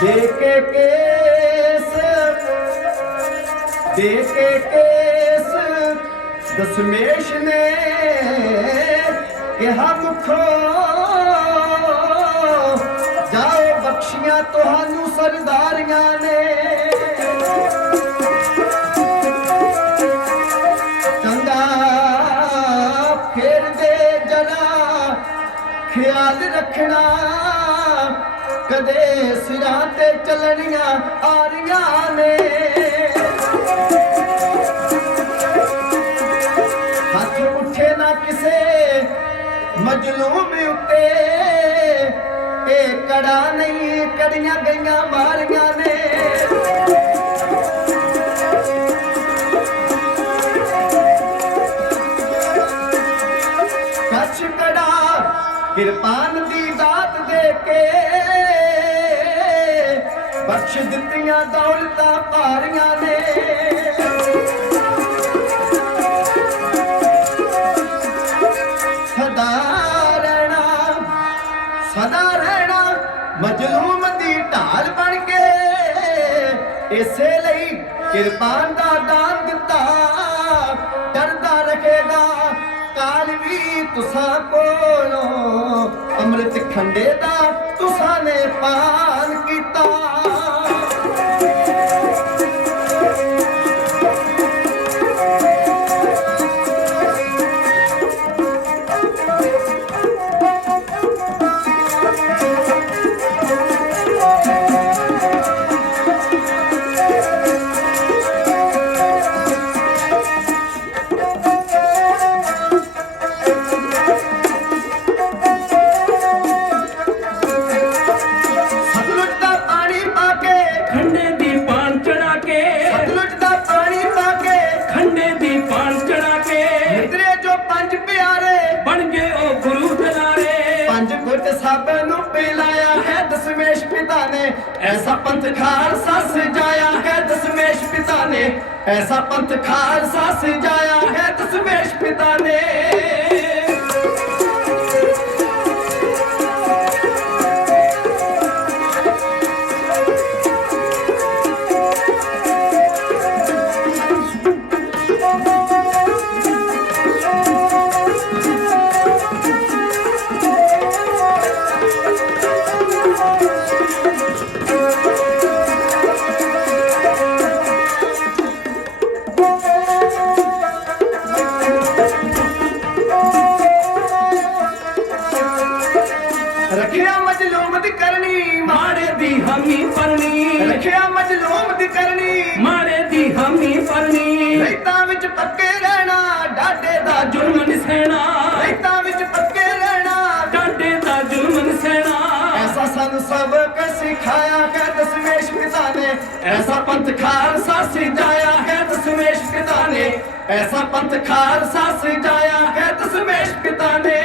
देके केस देके केस दशमेश ने कहा मुखो जाओ बख्शियां तुहानू सरदारियां ने चंगा फेर दे जरा ख्याल रखना कदे सिरां ते चलनियां आ रहियां ने हथ उठे ना किसे मजलूम उत्ते ए कड़ा नहीं कड़ियां गईयां मारियां ने कछ कड़ा किरपान दी दात दे के बख्श दित्तियां दौलतां भारियां ने सदा रहना मजलूम दी ढाल बन के इसे लई किरपान दा दान दिता डरदा रखेगा काल भी तुसा कोलों अमृत खंडे दा तुसा ने पान कीता ऐसा पंथ खालसा सजाया है दशमेश पिता ने ऐसा पंथ खालसा सजाया है दशमेश पिता ने रखिया मजलूम दी करनी माड़े दी हमी परनी रखिया मजलूम दी करनी माड़े दी हमी परनी रैतां विच पक्के रहना डाडे दा जुल्म निसैना रैतां विच पक्के रहना डाडे दा जुल्म निसैना ऐसा सानू सबक सिखाया है दशमेश पिता ने ऐसा पंथ खालसा सजाया है दशमेश पिता ने ऐसा पंथ खालसा सजाया है दशमेश पिता ने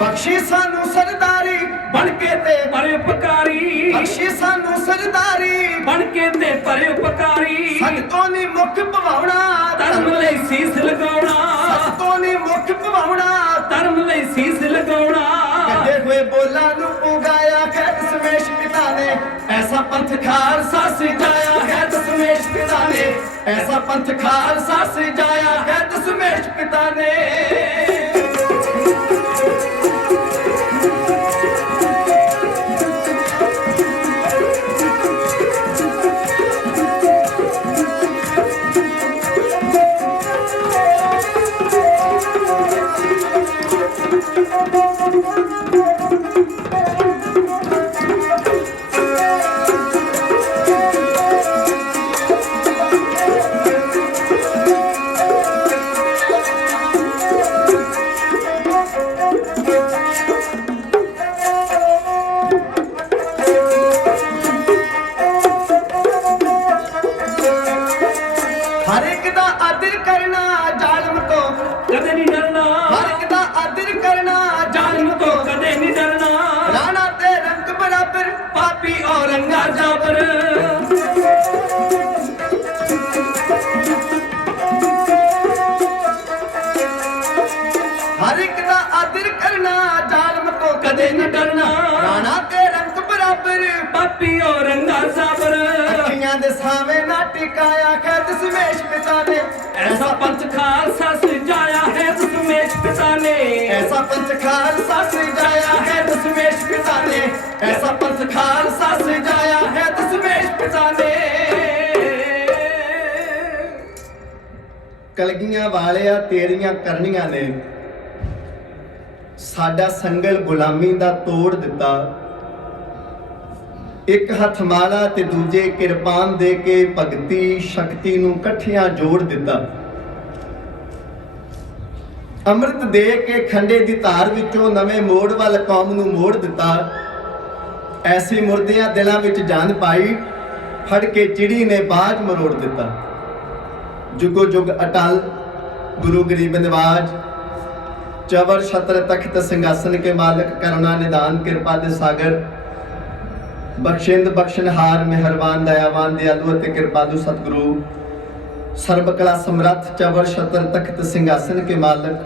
बख्शी सानू सरदारी बनके ते बड़े उपकारी बख्शी सानू सरदारी बनके ते बड़े उपकारी संगतों नी मुख भवावना धर्म लई सीस लगाउना संगतों नी मुख भवावना धर्म लई सीस लगाउना कदे हुए बोला नू पुगाया है दशमेश पिता ने ऐसा पंथ खालसा सजाया है दशमेश पिता ने ऐसा पंथ खालसा सजाया है दशमेश पिता ने सावे ना टिकाया है दशमेश पिता ने, ऐसा पंथ खालसा सजाया है दशमेश पिता ने, ऐसा पंथ खालसा सजाया है दशमेश पिता ने, ऐसा पंथ खालसा सजाया है दशमेश पिता ने। कलगियां वालिया तेरियां करनियां ने साडा संगल गुलामी दा तोड़ दिता। एक हथ माला ते दूजे किरपान दे के भगती शक्ति नूं इकट्ठियां जोड़ दिता। अमृत दे के खंडे दी धार विचों नवें मोड़ वाल कौम नूं मोड़ दिता। ऐसे मुर्दियां दिलां विच जान पाई, फड़ के चिड़ी ने बाज मरोड़ दिता। जुगो जुग अटल गुरु गरीब निवाज, चवर छत्र तख्त सिंहासन के मालिक, करुणा निदान कृपा दे सागर, बख्शिंद बख्शनहार मेहरबान दयावान दयालु अते कृपालु सतगुरु, सर्व कला समर्थ चवर छत्र तख्त सिंहासन के मालिक,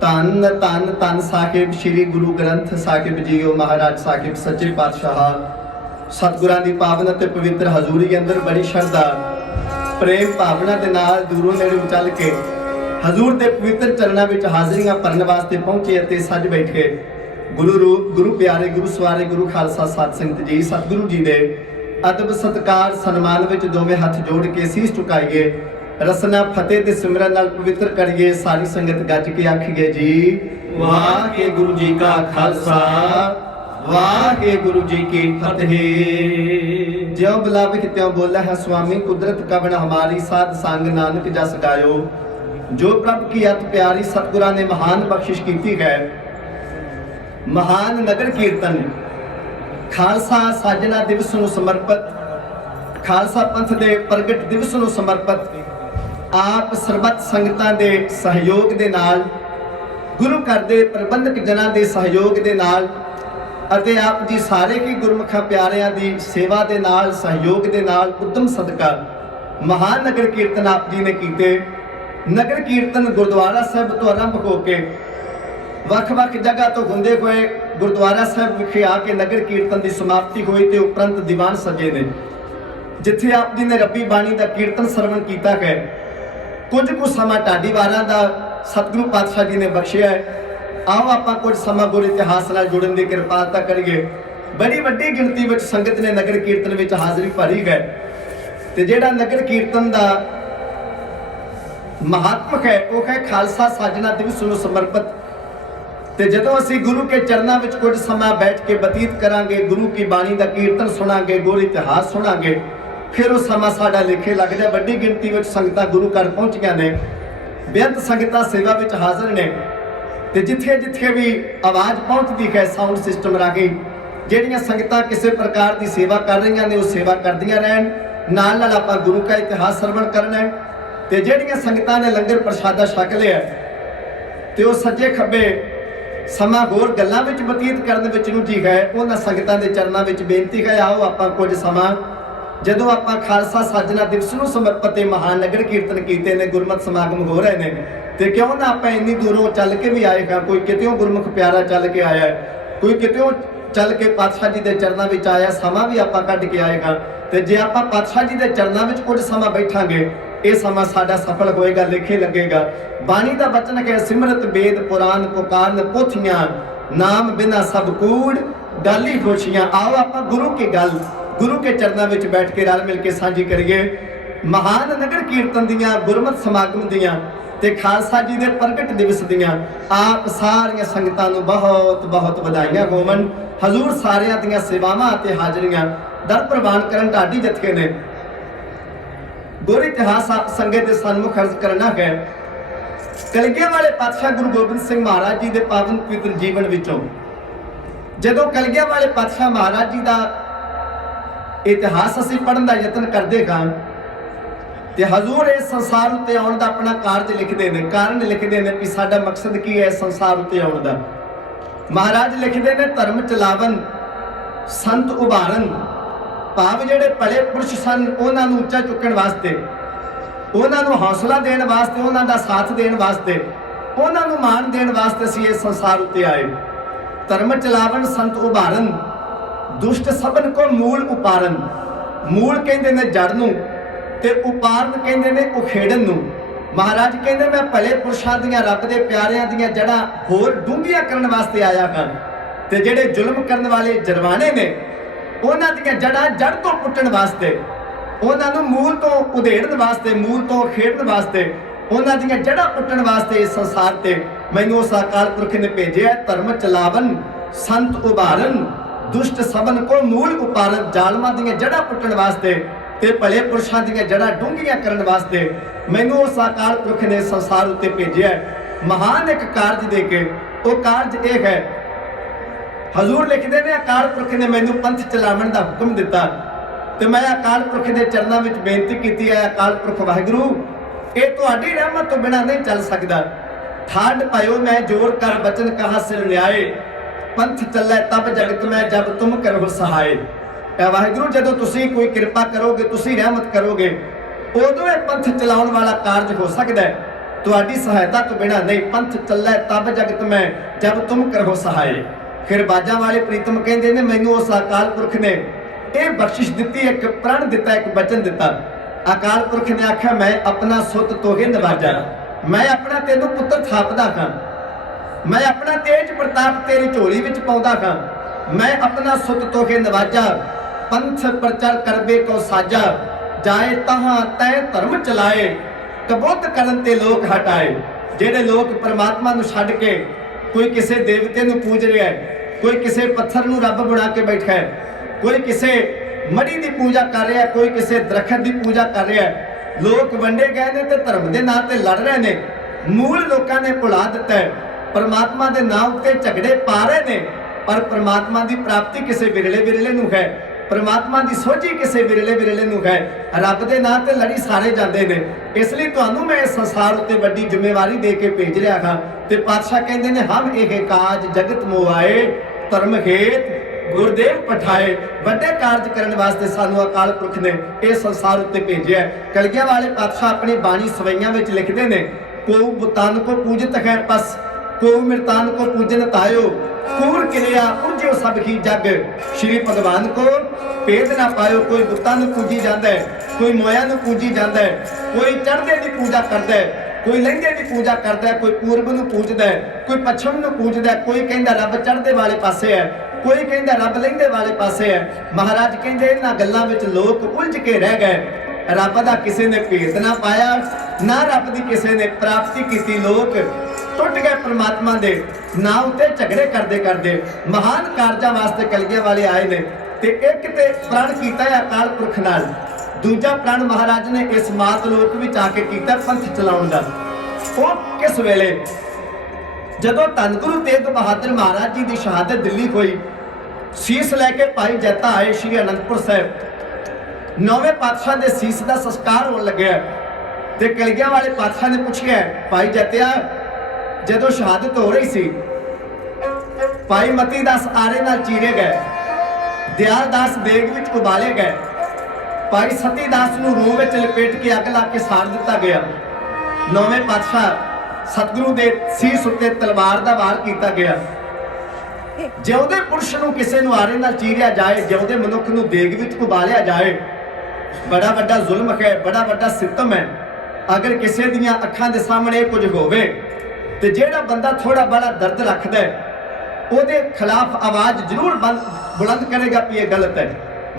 धन धन धन साहिब श्री गुरु ग्रंथ साहिब जीओ महाराज साहिब सच्चे पातशाह। सतगुरां दी पावन अते पवित्र हजूरी अंदर बड़ी श्रद्धा प्रेम भावना दे नाल दूरों नेड़े चल के हजूर दे पवित्र चरणों विच हाਜ਼ਰੀਆਂ भरन वास्ते पहुंचे अते सज बैठे। गुरु रूप गुरु प्यारे गुरु सवारे गुरु खालसा साध संगत जी, सतगुरु जी दे अदब सत्कार सन्मान विच दोवें हथ जोड़ के सीस झुकाइए, रसना फतेह दे सिमरन नाल पवित्र करिए। सारी संगत गज के आखिए जी वाहिगुरु जी का खालसा वाहिगुरु जी की फतेह। ज्यों बुलावे त्यों बोला है स्वामी, कुदरत कवन हमारी, साध संग नानक जस गायो। जो प्रभु की अत प्यारी सतगुरां ने महान बख्शिश की है। महान नगर कीर्तन खालसा साजना दिवस नूं समर्पित, खालसा पंथ दे प्रगट दिवस नूं समर्पित आप सरबत संगतां दे सहयोग दे नाल, गुरु घर दे प्रबंधक जनां दे सहयोग दे नाल ਅਤੇ ਆਪ ਜੀ ਸਾਰੇ ਕੀ ਗੁਰਮੁਖਾਂ ਪਿਆਰਿਆਂ ਦੀ ਸੇਵਾ ਦੇ ਨਾਲ ਸਹਿਯੋਗ ਦੇ ਨਾਲ ਉਦਮ ਸਦਕਾ ਮਹਾਨ ਨਗਰ ਕੀਰਤਨ ਆਪ ਜੀ ਨੇ ਕੀਤੇ। ਨਗਰ ਕੀਰਤਨ ਗੁਰਦੁਆਰਾ ਸਾਹਿਬ ਤੋਂ ਆਰੰਭ ਹੋ ਕੇ ਵੱਖ-ਵੱਖ ਜਗ੍ਹਾ ਤੋਂ ਹੁੰਦੇ ਹੋਏ ਗੁਰਦੁਆਰਾ ਸਾਹਿਬ ਵਿਖੇ ਆ ਕੇ ਨਗਰ ਕੀਰਤਨ ਦੀ ਸਮਾਪਤੀ ਹੋਈ ਤੇ ਉਪਰੰਤ ਦੀਵਾਨ ਸਜੇ ਨੇ, ਜਿੱਥੇ ਆਪ ਜੀ ਨੇ ਰੱਬੀ ਬਾਣੀ ਦਾ ਕੀਰਤਨ ਸਰਵਣ ਕੀਤਾ ਹੈ। ਕੁਝ ਕੁ ਸਮਾਂ ਢਾਡੀ ਵਾਰਾਂ ਦਾ ਸਤਿਗੁਰੂ ਪਾਤਸ਼ਾਹ ਜੀ ਨੇ ਬਖਸ਼ਿਆ ਹੈ। आओ आपां कुछ समा गुर इतिहास नाल जुड़न दी किरपालता करिए। बड़ी वड्डी गिणती विच संगत ने नगर कीर्तन विच हाज़री भरी है ते जिहड़ा नगर कीर्तन दा महात्मक है वो है खालसा साजना दिवस नूं समर्पित। ते जदों असीं गुरु के चरनां विच कुछ समा बैठ के बतीत करांगे, गुरु की बाणी दा कीर्तन सुनांगे, गुर इतिहास सुनांगे, फिर वो समा साडा लेखे लग जाए। वड्डी गिणती विच संगतां गुरु घर पहुंचियां ने, बेअंत संगतां सेवा विच हाज़र ने ते जिथे जिथे भी आवाज़ पहुँचती है साउंड सिस्टम राही ਜਿਹੜੀਆਂ ਸੰਗਤਾਂ ਕਿਸੇ ਪ੍ਰਕਾਰ ਦੀ ਸੇਵਾ ਕਰ ਰਹੀਆਂ ਨੇ ਉਹ ਸੇਵਾ ਕਰਦੀਆਂ ਰਹਿਣ। ਨਾਲ ਨਾਲ ਆਪਾਂ ਗੁਰੂ ਦਾ ਇਤਿਹਾਸ ਸਰਵਣ ਕਰਨਾ ਹੈ ਤੇ ਜਿਹੜੀਆਂ ਸੰਗਤਾਂ ਨੇ ਲੰਗਰ ਪ੍ਰਸ਼ਾਦਾ ਛਕ ਲਿਆ ਤੇ ਉਹ ਸੱਜੇ ਖੱਬੇ ਸਮਾਂ ਹੋਰ ਗੱਲਾਂ ਵਿੱਚ ਬਤੀਤ ਕਰਨ ਵਿੱਚ ਰੁੱਝੀ ਹੈ। ਉਹਨਾਂ ਸੰਗਤਾਂ ਦੇ ਚਰਨਾਂ ਵਿੱਚ ਬੇਨਤੀ ਹੈ, ਆਓ ਆਪਾਂ ਕੁਝ ਸਮਾਂ ਜਦੋਂ ਆਪਾਂ ਖਾਲਸਾ ਸਾਜਨਾ ਦਿਵਸ ਨੂੰ ਸਮਰਪਿਤ ਮਹਾਨ ਨਗਰ ਕੀਰਤਨ ਕੀਤੇ ਨੇ, ਗੁਰਮਤਿ ਸਮਾਗਮ ਹੋ ਰਹੇ ਨੇ ਤੇ ਕਿਉਂ ਨਾ ਆਪਾਂ ਇੰਨੀ ਦੂਰੋਂ ਚੱਲ ਕੇ ਵੀ ਆਏ ਹਾਂ। ਕੋਈ ਕਿਤਿਓਂ ਗੁਰਮੁਖ ਪਿਆਰਾ ਚੱਲ ਕੇ ਆਇਆ ਹੈ, ਕੋਈ ਕਿਤਿਓਂ ਚੱਲ ਕੇ ਪਾਤਸ਼ਾਹ ਜੀ ਦੇ ਚਰਨਾਂ ਵਿੱਚ ਆਇਆ, ਸਮਾਂ ਵੀ ਆਪਾਂ ਕੱਢ ਕੇ ਆਏਗਾ। ਤੇ ਜੇ ਆਪਾਂ ਪਾਤਸ਼ਾਹ ਜੀ ਦੇ ਚਰਨਾਂ ਵਿੱਚ ਕੁਝ ਸਮਾਂ ਬੈਠਾਂਗੇ ਇਹ ਸਮਾਂ ਸਾਡਾ ਸਫਲ ਹੋਏਗਾ, ਲੇਖੇ ਲੱਗੇਗਾ। ਬਾਣੀ ਦਾ ਬਚਨ ਹੈ, ਸਿਮਰਤ ਵੇਦ ਪੁਰਾਨ ਪੁਕਾਰਨ ਪੋਥੀਆਂ, ਨਾਮ ਬਿਨਾ ਸਭ ਕੂੜ ਡਾਲੀ ਖੁਸ਼ੀਆਂ। ਆਓ ਆਪਾਂ ਗੁਰੂ ਕੀ ਗੱਲ ਗੁਰੂ ਕੇ ਚਰਨਾਂ ਵਿੱਚ ਬੈਠ ਕੇ ਰਲ ਮਿਲ ਕੇ ਸਾਂਝੀ ਕਰੀਏ। ਮਹਾਨ ਨਗਰ ਕੀਰਤਨ ਦੀਆਂ, ਗੁਰਮਤਿ ਸਮਾਗਮ ਦੀਆਂ ਤੇ ਖਾਲਸਾ ਜੀ ਦੇ ਪ੍ਰਗਟ ਦਿਵਸ ਦੀਆਂ ਆਪ ਸਾਰੀਆਂ ਸੰਗਤਾਂ ਨੂੰ ਬਹੁਤ ਬਹੁਤ ਵਧਾਈਆਂ ਹੋਵਣ। ਹਜ਼ੂਰ ਸਾਰਿਆਂ ਦੀਆਂ ਸੇਵਾਵਾਂ ਅਤੇ ਹਾਜ਼ਰੀਆਂ ਦਰ ਪ੍ਰਵਾਨ ਕਰਨ ਢਾਡੀ ਜਥੇ ਨੇ। ਗੁਰ ਇਤਿਹਾਸ ਆਪ ਸੰਗਤ ਦੇ ਸਨਮੁਖ ਅਰਜ਼ ਕਰਨਾ ਹੈ। ਕਲਗੀਆਂ ਵਾਲੇ ਪਾਤਸ਼ਾਹ ਗੁਰੂ ਗੋਬਿੰਦ ਸਿੰਘ ਮਹਾਰਾਜ ਜੀ ਦੇ ਪਾਵਨ ਪਵਿੱਤਰ ਜੀਵਨ ਵਿੱਚੋਂ ਜਦੋਂ ਕਲਗੀਆਂ ਵਾਲੇ ਪਾਤਸ਼ਾਹ ਮਹਾਰਾਜ ਜੀ ਦਾ ਇਤਿਹਾਸ ਅਸੀਂ ਪੜ੍ਹਨ ਦਾ ਯਤਨ ਕਰਦੇ ਹਾਂ ਤੇ ਹਜ਼ੂਰ ਇਸ ਸੰਸਾਰ ਉੱਤੇ ਆਉਣ ਦਾ ਆਪਣਾ ਕਾਰਜ ਲਿਖਦੇ ਨੇ, ਕਾਰਨ ਲਿਖਦੇ ਨੇ ਕਿ ਸਾਡਾ ਮਕਸਦ ਕੀ ਹੈ ਇਸ ਸੰਸਾਰ ਉੱਤੇ ਆਉਣ ਦਾ। ਮਹਾਰਾਜ ਲਿਖਦੇ ਨੇ, ਧਰਮ ਚਲਾਵਨ ਸੰਤ ਉਭਾਰਨ, ਭਾਵ ਜਿਹੜੇ ਭਲੇ ਪੁਰਸ਼ ਸਨ ਉਹਨਾਂ ਨੂੰ ਉੱਚਾ ਚੁੱਕਣ ਵਾਸਤੇ, ਉਹਨਾਂ ਨੂੰ ਹੌਸਲਾ ਦੇਣ ਵਾਸਤੇ, ਉਹਨਾਂ ਦਾ ਸਾਥ ਦੇਣ ਵਾਸਤੇ, ਉਹਨਾਂ ਨੂੰ ਮਾਣ ਦੇਣ ਵਾਸਤੇ ਅਸੀਂ ਇਸ ਸੰਸਾਰ ਉੱਤੇ ਆਏ। ਧਰਮ ਚਲਾਵਨ ਸੰਤ ਉਭਾਰਨ, ਦੁਸ਼ਟ ਸਭਨ ਕੋ ਮੂਲ ਉਪਾਰਨ। मूल कहते ने जड़ नूं ते उपारण कहते ने उखेड़न नूं। महाराज कहते मैं भले पुरुषां दियां रब दे प्यारियां दियां जड़ां होर डूंघियां करन वास्ते आया हां ते जिहड़े जुल्म करन वाले जरवाने ने उन्हां दियां जड़ां जड़ तो पुट्टण वास्ते, उन्हां नूं मूल तो उधेड़न वास्ते, मूल तो खेड़न वास्ते, उन्हां दियां जड़ां पुट्टण वास्ते इस संसार ते मैनूं उस अकाल पुरख ने भेजिया। धर्म चलावन संत उभारन दुष्ट सबन को मूल उपारन। जालमां दियां जड़ां पुट्टण वास्ते ते भले पुरुषां दियां जड़ां डूंघियां करन वास्ते मैनूं उस अकाल पुरख ने संसार उत्ते भेजिया। महान एक कारज दे के, वो कारज यह है, हजूर लिखते ने अकाल पुरख ने मैनूं पंथ चलावन दा हुक्म दिता ते मैं अकाल पुरख दे चरनां विच बेनती कीती है, अकाल पुरख वाहिगुरू ये तुहाडी रहमत तो बिना नहीं चल सकदा। ठाड पायो मैं जोर कर बचन कहा सिर न्याय, पंथ चलै तब जगत में जब तुम करो सहाय। वाहिगुरू जदों तुसीं कोई किरपा करोगे, तुसीं रहमत करोगे, उदों यह पंथ चलाउण वाला कारज हो सकदा है, तुहाडी सहायता तो बिना नहीं। पंथ चलै तब जगत में जब तुम करो सहाय। फिर बाजा वाले प्रीतम कहते ने मैनूं उस अकाल पुरख ने यह बख्शिश दी, एक प्रण दिता, एक वचन दिता। अकाल पुरख ने आख्या मैं अपना सुत तोहे नवाजा, मैं अपना तेनों पुत्र थापदा हां, मैं अपना तेज प्रताप तेरी झोली विच पाउंदा हां, मैं अपना सुत तोहे नवाजा। पंथ प्रचार करबे को साजा, जाए तहां तै धर्म चलाए, कबूत करन ते लोग हटाए। जेडे लोग परमात्मा नूं छड्ड के कोई किसी देवते नूं पूज रहा है, कोई किसी पत्थर नूं रब बना के बैठा है, कोई किसी मड़ी की पूजा कर रहा है, कोई किसी दरखत की पूजा कर रहा है। लोग वंडे गए ने ते धर्म के नाम से लड़ रहे ने, मूल लोगों ने भुला दिता है, परमात्मा के नाम उत्ते झगड़े पा रहे ने। पर परमात्मा की प्राप्ति किसी विरले विरले नूं है, परमात्मा की सोझी किसी विरले विरले नूं है। रब के नाम से लड़ी सारे जाते हैं। इसलिए तुहानूं मैं इस संसार उत्ते वड्डी जिम्मेवारी दे के भेज रहा हाँ। ते पातशाह कहते हैं हम यह काज जगत मोआए, धर्म हेत गुरदेव पठाए। बड़े कारज करने वास्ते सानू अकाल पुरख ने इस संसार उत्ते भेजिया। कलगियां वाले पातशाह अपनी बाणी सवैयां विच लिखते हैं, को बुतान को पूजत है पस, को मृतान को पूजन तायो, कूर क्रिया पूज्यो सब ही जग, श्री भगवान को भेद ना पायो। कोई बुतां नूं पूजी जाता है, कोई मोया नूं पूजी जाता है, कोई चढ़दे की पूजा करता है, कोई लहंगे की पूजा करता है, कोई पूर्व नूं पूजदा है, कोई पश्चिम नूं पूजदा है, कोई कहंदा रब चढ़दे वाले पासे है, कोई कहंदा रब लहंगे वाले पासे है। महाराज कहंदे इन्हां गल्लां विच लोक उलझ के रह गए। रब दा किसी ने भेद ना पाया, ना रब दी किसी ने प्राप्ति की। लोक टुट गए परमात्मा दे नाम उत्ते झगड़े करते करते। महान कारजां वास्ते कलगियां वाले आए ने ते एक ते प्रण कीता है अकाल पुरख नाल, दूजा प्रण महाराज ने इस मात लोक विच आके कीता पंथ चलाउण दा। वो किस वेले जदों धन गुरु तेग बहादुर महाराज जी की शहादत दिल्ली हुई, शीस लैके भाई जैता आए श्री अनंदपुर साहिब। नौवें पातशाह के सीस का संस्कार होने लगे ते कलगियां वाले पातशाह ने पूछिया भाई जैतिया जदों शहादत हो रही सी, भाई मती दास आरे नाल चीरे गए, दयाल दास देग विच उबाले गए, भाई सती दास नूं रूह विच लपेट के अग ला के साड़ दिता गया। नौवें पातशाह सतगुरु दे सीस उत्ते तलवार दा वार कीता गया। जिउंदे पुरुष नूं किसे नूं आरे नाल चीरिया जाए, जिउंदे मनुख नूं देग विच उबालिया जाए, बड़ा वड्डा जुल्म है, बड़ा वड्डा सितम है। अगर किसी दियां अखां दे सामने कुछ होवे ते जिहड़ा बंदा थोड़ा बड़ा दर्द रखदा है उहदे खिलाफ आवाज़ जरूर बुलंद करेगा कि यह गलत है।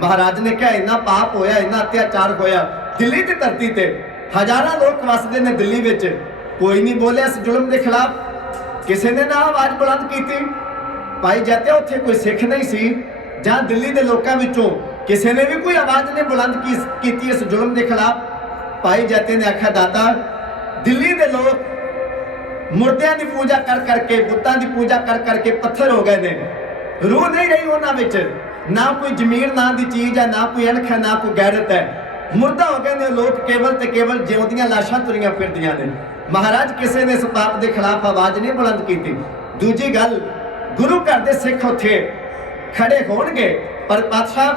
महाराज ने कहा इन्ना पाप होया, इन्ना अत्याचार होया, दिल्ली की धरती ते हज़ारां लोग वसदे ने दिल्ली विच, कोई नहीं बोलिया इस जुल्म के खिलाफ, किसी ने ना आवाज़ बुलंद की। भाई जैते उत्थे कोई सिख नहीं सी जां दिल्ली के लोगों विचों किसी ने भी कोई आवाज़ नहीं बुलंद की इस जुल्म के खिलाफ। भाई जैते ने आख्या दादा दिल्ली के लोग मुर्दियां की पूजा कर करके, बुतां की पूजा कर करके पत्थर हो गए ने, रूह नहीं रही उन्हां विच, ना कोई जमीन नाम की चीज़ है, ना कोई अणख है, ना कोई गैरत है, मुर्दा हो गए ने लोग, केवल ते केवल जिउंदियां लाशां तुरियां फिरदियां ने। महाराज किसी ने इस पाप के खिलाफ आवाज़ नहीं बुलंद की। दूजी गल गुरु घर के सिख उत्थे खड़े होणगे, पर पातशाह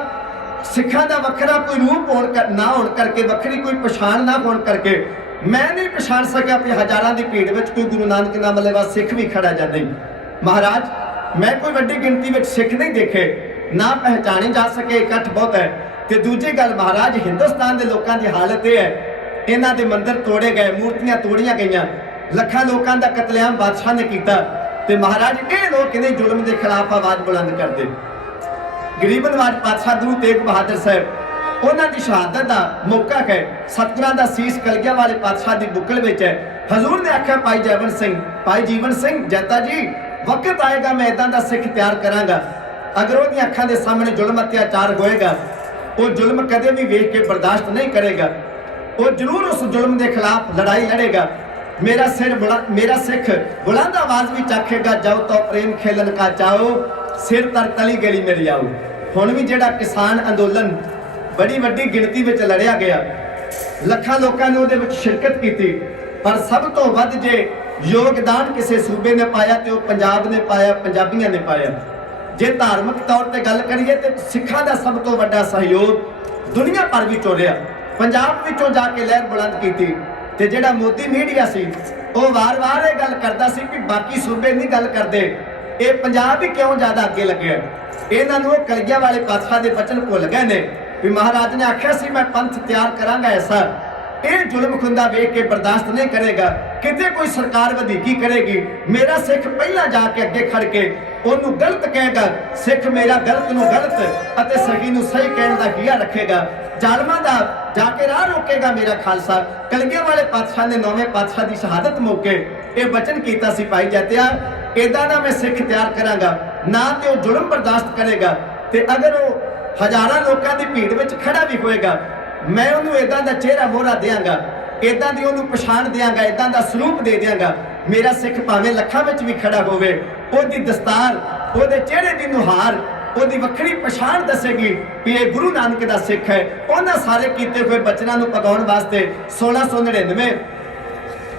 सिखां दा वखरा कोई रूप ना होण करके, वखरी कोई पछाण ना होण करके मैं नहीं पछाण सकिया कि हज़ारां की भीड़ में कोई गुरु नानक नाम लेवा सिख भी खड़ा जा नहीं। महाराज मैं कोई वड्डी गिनती में सिख नहीं देखे, ना पहचाने जा सके, इकट्ठ बहुत है, ਤੇ ਦੂਜੀ ਗੱਲ महाराज हिंदुस्तान ਦੇ ਲੋਕਾਂ ਦੀ ਹਾਲਤ ਇਹ ਹੈ, ਇਹਨਾਂ ਦੇ ਮੰਦਰ ਤੋੜੇ ਗਏ, ਮੂਰਤੀਆਂ ਤੋੜੀਆਂ ਗਈਆਂ, ਲੱਖਾਂ ਲੋਕਾਂ ਦਾ ਕਤਲੇਆਮ ਬਾਦਸ਼ਾਹ ਨੇ ਕੀਤਾ। ਤੇ महाराज ਇਹ ਲੋਕ ਕਹਿੰਦੇ ਜ਼ੁਲਮ ਦੇ ਖਿਲਾਫ ਆਵਾਜ਼ ਬੁਲੰਦ ਕਰਦੇ। ਗਰੀਬ ਨਵਾਜ ਪਾਤਸ਼ਾਹ ਗੁਰੂ ਤੇਗ ਬਹਾਦਰ ਸਾਹਿਬ ਉਹਨਾਂ ਦੀ ਸ਼ਹਾਦਤ ਦਾ ਮੌਕਾ ਹੈ, ਸਤਿਗੁਰਾਂ ਦਾ ਸੀਸ ਕਲਗੀਆਂ ਵਾਲੇ ਪਾਤਸ਼ਾਹ ਦੀ ਬੁੱਕਲ ਵਿੱਚ ਹੈ। ਹਜ਼ੂਰ ਨੇ ਆਖਿਆ ਭਾਈ ਜੀਵਨ ਸਿੰਘ ਜੈਤਾ ਜੀ, ਵਕਤ ਆਏਗਾ ਮੈਂ ਇਦਾਂ ਦਾ ਸਿੱਖ ਤਿਆਰ ਕਰਾਂਗਾ, ਅਗਰ ਉਹਦੀਆਂ ਅੱਖਾਂ ਦੇ ਸਾਹਮਣੇ ਜ਼ੁਲਮ ਅਤਿਆਚਾਰ ਹੋਏਗਾ ਉਹ ਜ਼ੁਲਮ ਕਦੇ ਵੀ ਵੇਖ ਕੇ ਬਰਦਾਸ਼ਤ ਨਹੀਂ ਕਰੇਗਾ, ਉਹ ਜ਼ਰੂਰ ਉਸ ਜ਼ੁਲਮ ਦੇ ਖਿਲਾਫ ਲੜਾਈ ਲੜੇਗਾ। ਮੇਰਾ ਸਿੱਖ ਬੁਲੰਦ ਆਵਾਜ਼ ਵਿੱਚ ਆਖੇਗਾ, ਜਾਓ ਤਾਂ ਪ੍ਰੇਮ ਖੇਲਣ ਕਾ ਚਾਓ, ਸਿਰ ਤਰ ਤਲੀ ਗਲੀ ਮੇਰੀ ਆਓ। ਹੁਣ ਵੀ ਜਿਹੜਾ ਕਿਸਾਨ ਅੰਦੋਲਨ ਬੜੀ ਵੱਡੀ ਗਿਣਤੀ ਵਿੱਚ ਲੜਿਆ ਗਿਆ, ਲੱਖਾਂ ਲੋਕਾਂ ਨੇ ਉਹਦੇ ਵਿੱਚ ਸ਼ਿਰਕਤ ਕੀਤੀ, ਪਰ ਸਭ ਤੋਂ ਵੱਧ ਜੇ ਯੋਗਦਾਨ ਕਿਸੇ ਸੂਬੇ ਨੇ ਪਾਇਆ ਤੇ ਉਹ ਪੰਜਾਬ ਨੇ ਪਾਇਆ, ਪੰਜਾਬੀਆਂ ਨੇ ਪਾਇਆ। ਜੇ ਧਾਰਮਿਕ ਤੌਰ ਤੇ ਗੱਲ ਕਰੀਏ ਤੇ ਸਿੱਖਾਂ ਦਾ ਸਭ ਤੋਂ ਵੱਡਾ ਸਹਿਯੋਗ ਦੁਨੀਆ ਭਰ ਵਿੱਚੋਂ ਰਿਹਾ। ਪੰਜਾਬ ਵਿੱਚੋਂ ਜਾ ਕੇ ਲਹਿਰ ਬੁਲੰਦ ਕੀਤੀ। ਤੇ ਜਿਹੜਾ ਮੋਦੀ ਮੀਡੀਆ ਸੀ ਉਹ ਵਾਰ-ਵਾਰ ਇਹ ਗੱਲ ਕਰਦਾ ਸੀ ਕਿ ਬਾਕੀ ਸੂਬੇ ਨਹੀਂ ਗੱਲ ਕਰਦੇ, ਇਹ ਪੰਜਾਬ ਹੀ ਕਿਉਂ ਜ਼ਿਆਦਾ ਅੱਗੇ ਲੱਗਿਆ। ਇਹਨਾਂ ਨੂੰ ਉਹ ਕਲਗੀਆਂ ਵਾਲੇ ਪਾਤਸ਼ਾਹ ਦੇ ਬਚਨ ਭੁੱਲ ਗਏ ਨੇ ਵੀ ਮਹਾਰਾਜ ਨੇ ਆਖਿਆ ਸੀ ਮੈਂ ਪੰਥ ਤਿਆਰ ਕਰਾਂਗਾ ਐਸਾ, ਇਹ ਜ਼ੁਲਮ ਖੁੰਦਾ ਵੇਖ ਕੇ ਬਰਦਾਸ਼ਤ ਨਹੀਂ ਕਰੇਗਾ। ਕਿਤੇ ਕੋਈ ਸਰਕਾਰ ਵਧੀਕੀ ਕਰੇਗੀ, ਮੇਰਾ ਸਿੱਖ ਪਹਿਲਾਂ ਜਾ ਕੇ ਅੱਗੇ ਖੜ ਕੇ ਉਹਨੂੰ ਗਲਤ ਕਹੇਗਾ, ਸਿੱਖ ਮੇਰਾ ਗਲਤ ਨੂੰ ਗਲਤ ਅਤੇ ਸਹੀ ਨੂੰ ਸਹੀ ਕਹਿਣ ਦਾ ਹਿਆ ਰੱਖੇਗਾ, ਜ਼ਾਲਮਾਂ ਦਾ ਜਾ ਕੇ ਰਾਹ ਰੋਕੇਗਾ ਮੇਰਾ ਖਾਲਸਾ। ਕਲਗੀਆਂ ਵਾਲੇ ਪਾਤਸ਼ਾਹ ਨੇ 9ਵੇਂ ਪਾਤਸ਼ਾਹ ਦੀ ਸ਼ਹਾਦਤ ਮੌਕੇ ਇਹ ਬਚਨ ਕੀਤਾ ਸੀ, ਭਾਈ ਜੈਤਿਆ ਇਦਾਂ ਦਾ ਮੈਂ ਸਿੱਖ ਤਿਆਰ ਕਰਾਂਗਾ, ਨਾ ਤੇ ਉਹ ਜ਼ੁਲਮ ਬਰਦਾਸ਼ਤ ਕਰੇਗਾ, ਤੇ ਅਗਰ ਉਹ ਹਜ਼ਾਰਾਂ ਲੋਕਾਂ ਦੀ ਭੀੜ ਵਿੱਚ ਖੜਾ ਵੀ ਹੋਏਗਾ ਮੈਂ ਉਹਨੂੰ ਇਦਾਂ ਦਾ ਚਿਹਰਾ ਮੋਹਰਾ ਦਿਆਂਗਾ, ਇਦਾਂ ਦੀ ਉਹਨੂੰ ਪਛਾਣ ਦਿਆਂਗਾ, ਇਦਾਂ ਦਾ ਸਰੂਪ ਦੇ ਦਿਆਂਗਾ। ਮੇਰਾ ਸਿੱਖ ਭਾਵੇਂ ਲੱਖਾਂ ਵਿੱਚ ਵੀ ਖੜਾ ਹੋਵੇ, ਉਹਦੀ ਦਸਤਾਰ, ਉਹਦੇ ਚਿਹਰੇ ਦੀ ਨੁਹਾਰ, ਉਹਦੀ ਵੱਖਰੀ ਪਛਾਣ ਦੱਸੇਗੀ ਕਿ ਇਹ ਗੁਰੂ ਨਾਨਕ ਦਾ ਸਿੱਖ ਹੈ। ਉਹਨਾਂ ਸਾਰੇ ਕੀਤੇ ਹੋਏ ਬਚਨਾਂ ਨੂੰ ਪਗਾਉਣ ਵਾਸਤੇ 1699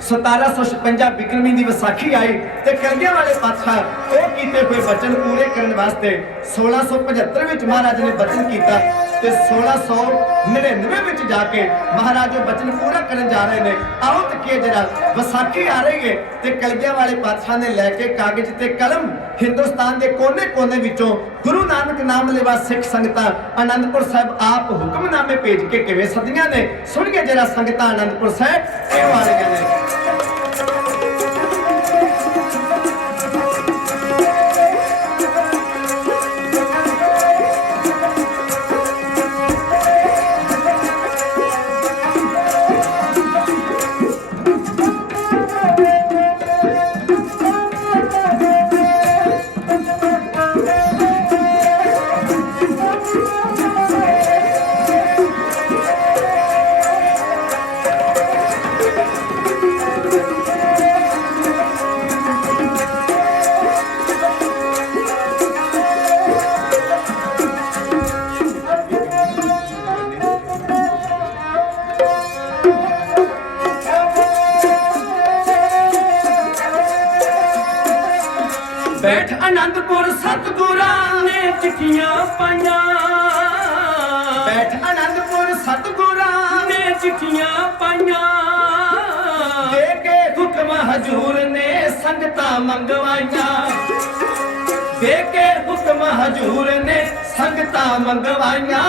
1756 ਬਿਕਰਮੀ ਦੀ ਵਿਸਾਖੀ ਆਈ ਤੇ ਕਲਗੀਆਂ ਵਾਲੇ ਪਾਤਸ਼ਾਹ ਉਹ ਕੀਤੇ ਹੋਏ ਬਚਨ ਪੂਰੇ ਕਰਨ ਵਾਸਤੇ 1675 ਵਿੱਚ ਮਹਾਰਾਜ ਨੇ ਬਚਨ ਕੀਤਾ ਤੇ 1699 ਵਿੱਚ ਜਾ ਕੇ ਮਹਾਰਾਜ ਉਹ ਬਚਨ ਪੂਰਾ ਕਰਨ ਜਾ ਰਹੇ ਨੇ। ਆਓ ਤੱਕੀਏ ਜਰਾ, ਵਿਸਾਖੀ ਆ ਰਹੀ ਹੈ ਤੇ ਕਲਗੀਆਂ ਵਾਲੇ ਪਾਤਸ਼ਾਹ ਨੇ ਲੈ ਕੇ ਕਾਗਜ਼ ਤੇ ਕਲਮ ਹਿੰਦੁਸਤਾਨ ਦੇ ਕੋਨੇ-ਕੋਨੇ ਵਿੱਚੋਂ ਗੁਰੂ ਨਾਨਕ ਨਾਮ ਲੈਵਾ ਸਿੱਖ ਸੰਗਤਾਂ ਆਨੰਦਪੁਰ ਸਾਹਿਬ ਆਪ ਹੁਕਮਨਾਮੇ ਭੇਜ ਕੇ ਕਿਵੇਂ ਸਦੀਆਂ ਨੇ। ਸੁਣੀਏ ਜਰਾ ਸੰਗਤਾਂ ਆਨੰਦਪੁਰ ਸਾਹਿਬ ਕਿਉਂ ਆ ਰਹੀਆਂ ਨੇ। ਬੈਠ ਆਨੰਦਪੁਰ ਸਤਿਗੁਰਾਂ ਨੇ ਚਿੱਠੀਆਂ ਪਾਈਆਂ, ਬੈਠ ਆਨੰਦਪੁਰ ਸਤਿਗੁਰਾਂ ਨੇ ਚਿੱਠੀਆਂ ਪਾਈਆਂ, ਦੇ ਕੇ ਹੁਕਮ ਹਜੂਰ ਨੇ ਸੰਗਤਾਂ ਮੰਗਵਾਈਆਂ, ਦੇ ਕੇ ਹੁਕਮ ਹਜੂਰ ਨੇ ਸੰਗਤਾਂ ਮੰਗਵਾਈਆਂ।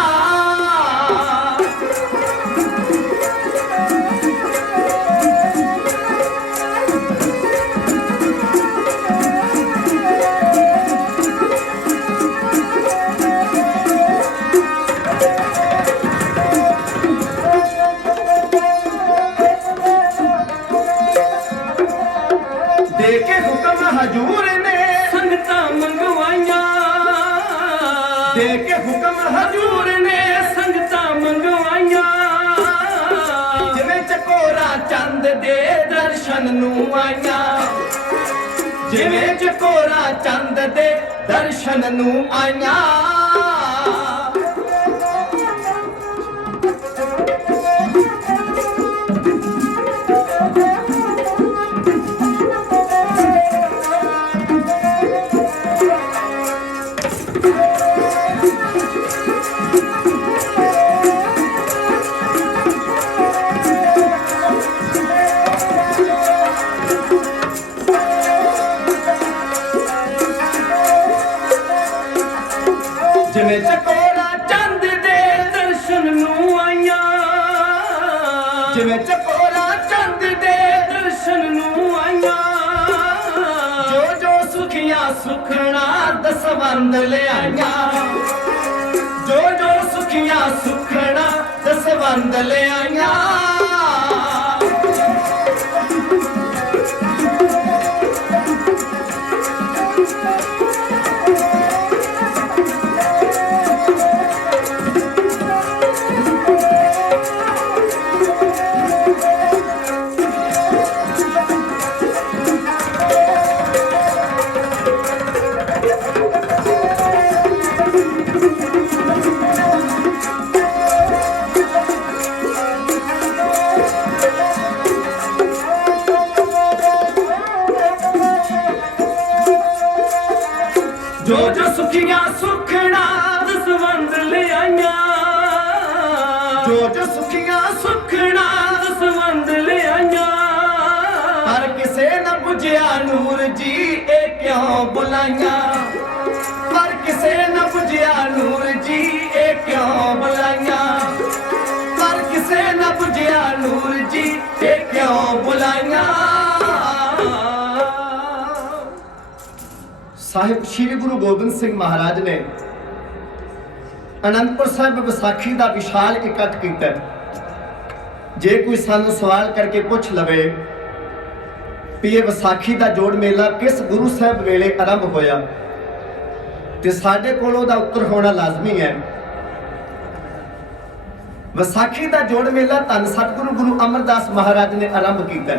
ਦੇ ਕੇ ਹੁਕਮ ਹਜੂਰ ਨੇ ਸੰਗਤਾਂ ਮੰਗਵਾਈਆਂ, ਦੇ ਕੇ ਹੁਕਮ ਹਜੂਰ ਨੇ ਸੰਗਤਾਂ ਮੰਗਵਾਈਆਂ, ਜਿਵੇਂ ਚਕੋਰਾ ਚੰਦ ਦੇ ਦਰਸ਼ਨ ਨੂੰ ਆਈਆਂ, ਜਿਵੇਂ ਚਕੋਰਾ ਚੰਦ ਦੇ ਦਰਸ਼ਨ ਨੂੰ ਆਈਆਂ। ਜਿਵੇਂ ਚਕੋਰਾ ਜਿਵੇਂ ਚਕੋਰਾ ਚੰਦ ਦੇ ਦਰਸ਼ਨ ਨੂੰ ਆਈਆਂ ਜੋ ਜੋ ਸੁਖੀਆਂ ਸੁਖਣਾ ਦਸਵੰਦ ਲਿਆਈਆਂ ਜੋ ਜੋ ਸੁਖੀਆਂ ਸੁਖਣਾ ਦਸਵੰਦ ਲਿਆਈਆਂ ਜੋ ਜੋ ਸੁਖੀਆਂ ਸੁਖਣਾ ਦਸਵੰਦ ਲਿਆਈਆਂ ਜੋ ਜੋ ਸੁਖੀਆਂ ਸੁਖਣਾ ਦਸਵੰਦ ਲਿਆਈਆਂ ਪਰ ਕਿਸੇ ਨਾ ਬੁਝਿਆ ਨੂਰ ਜੀ ਇਹ ਕਿਉਂ ਬੁਲਾਈਆਂ ਪਰ ਕਿਸੇ ਨਾ ਬੁਝਿਆ ਨੂਰ ਜੀ ਇਹ ਕਿਉਂ ਬੁਲਾਈਆਂ ਪਰ ਕਿਸੇ ਨਾ ਬੁਝਿਆ ਨੂਰ ਜੀ ਇਹ ਕਿਉਂ ਬੁਲਾਈਆਂ ਸਾਹਿਬ ਸ਼੍ਰੀ ਗੁਰੂ ਗੋਬਿੰਦ ਸਿੰਘ ਮਹਾਰਾਜ ਨੇ ਅਨੰਦਪੁਰ ਸਾਹਿਬ ਵਿਸਾਖੀ ਦਾ ਵਿਸ਼ਾਲ ਇਕੱਠ ਕੀਤਾ। ਜੇ ਕੋਈ ਸਾਨੂੰ ਸਵਾਲ ਕਰਕੇ ਪੁੱਛ ਲਵੇ ਵੀ ਇਹ ਵਿਸਾਖੀ ਦਾ ਜੋੜ ਮੇਲਾ ਕਿਸ ਗੁਰੂ ਸਾਹਿਬ ਵੇਲੇ ਆਰੰਭ ਹੋਇਆ ਤੇ ਸਾਡੇ ਕੋਲ ਉਹਦਾ ਉੱਤਰ ਹੋਣਾ ਲਾਜ਼ਮੀ ਹੈ। ਵਿਸਾਖੀ ਦਾ ਜੋੜ ਮੇਲਾ ਧੰਨ ਸਤਿਗੁਰੂ ਗੁਰੂ ਅਮਰਦਾਸ ਮਹਾਰਾਜ ਨੇ ਆਰੰਭ ਕੀਤਾ।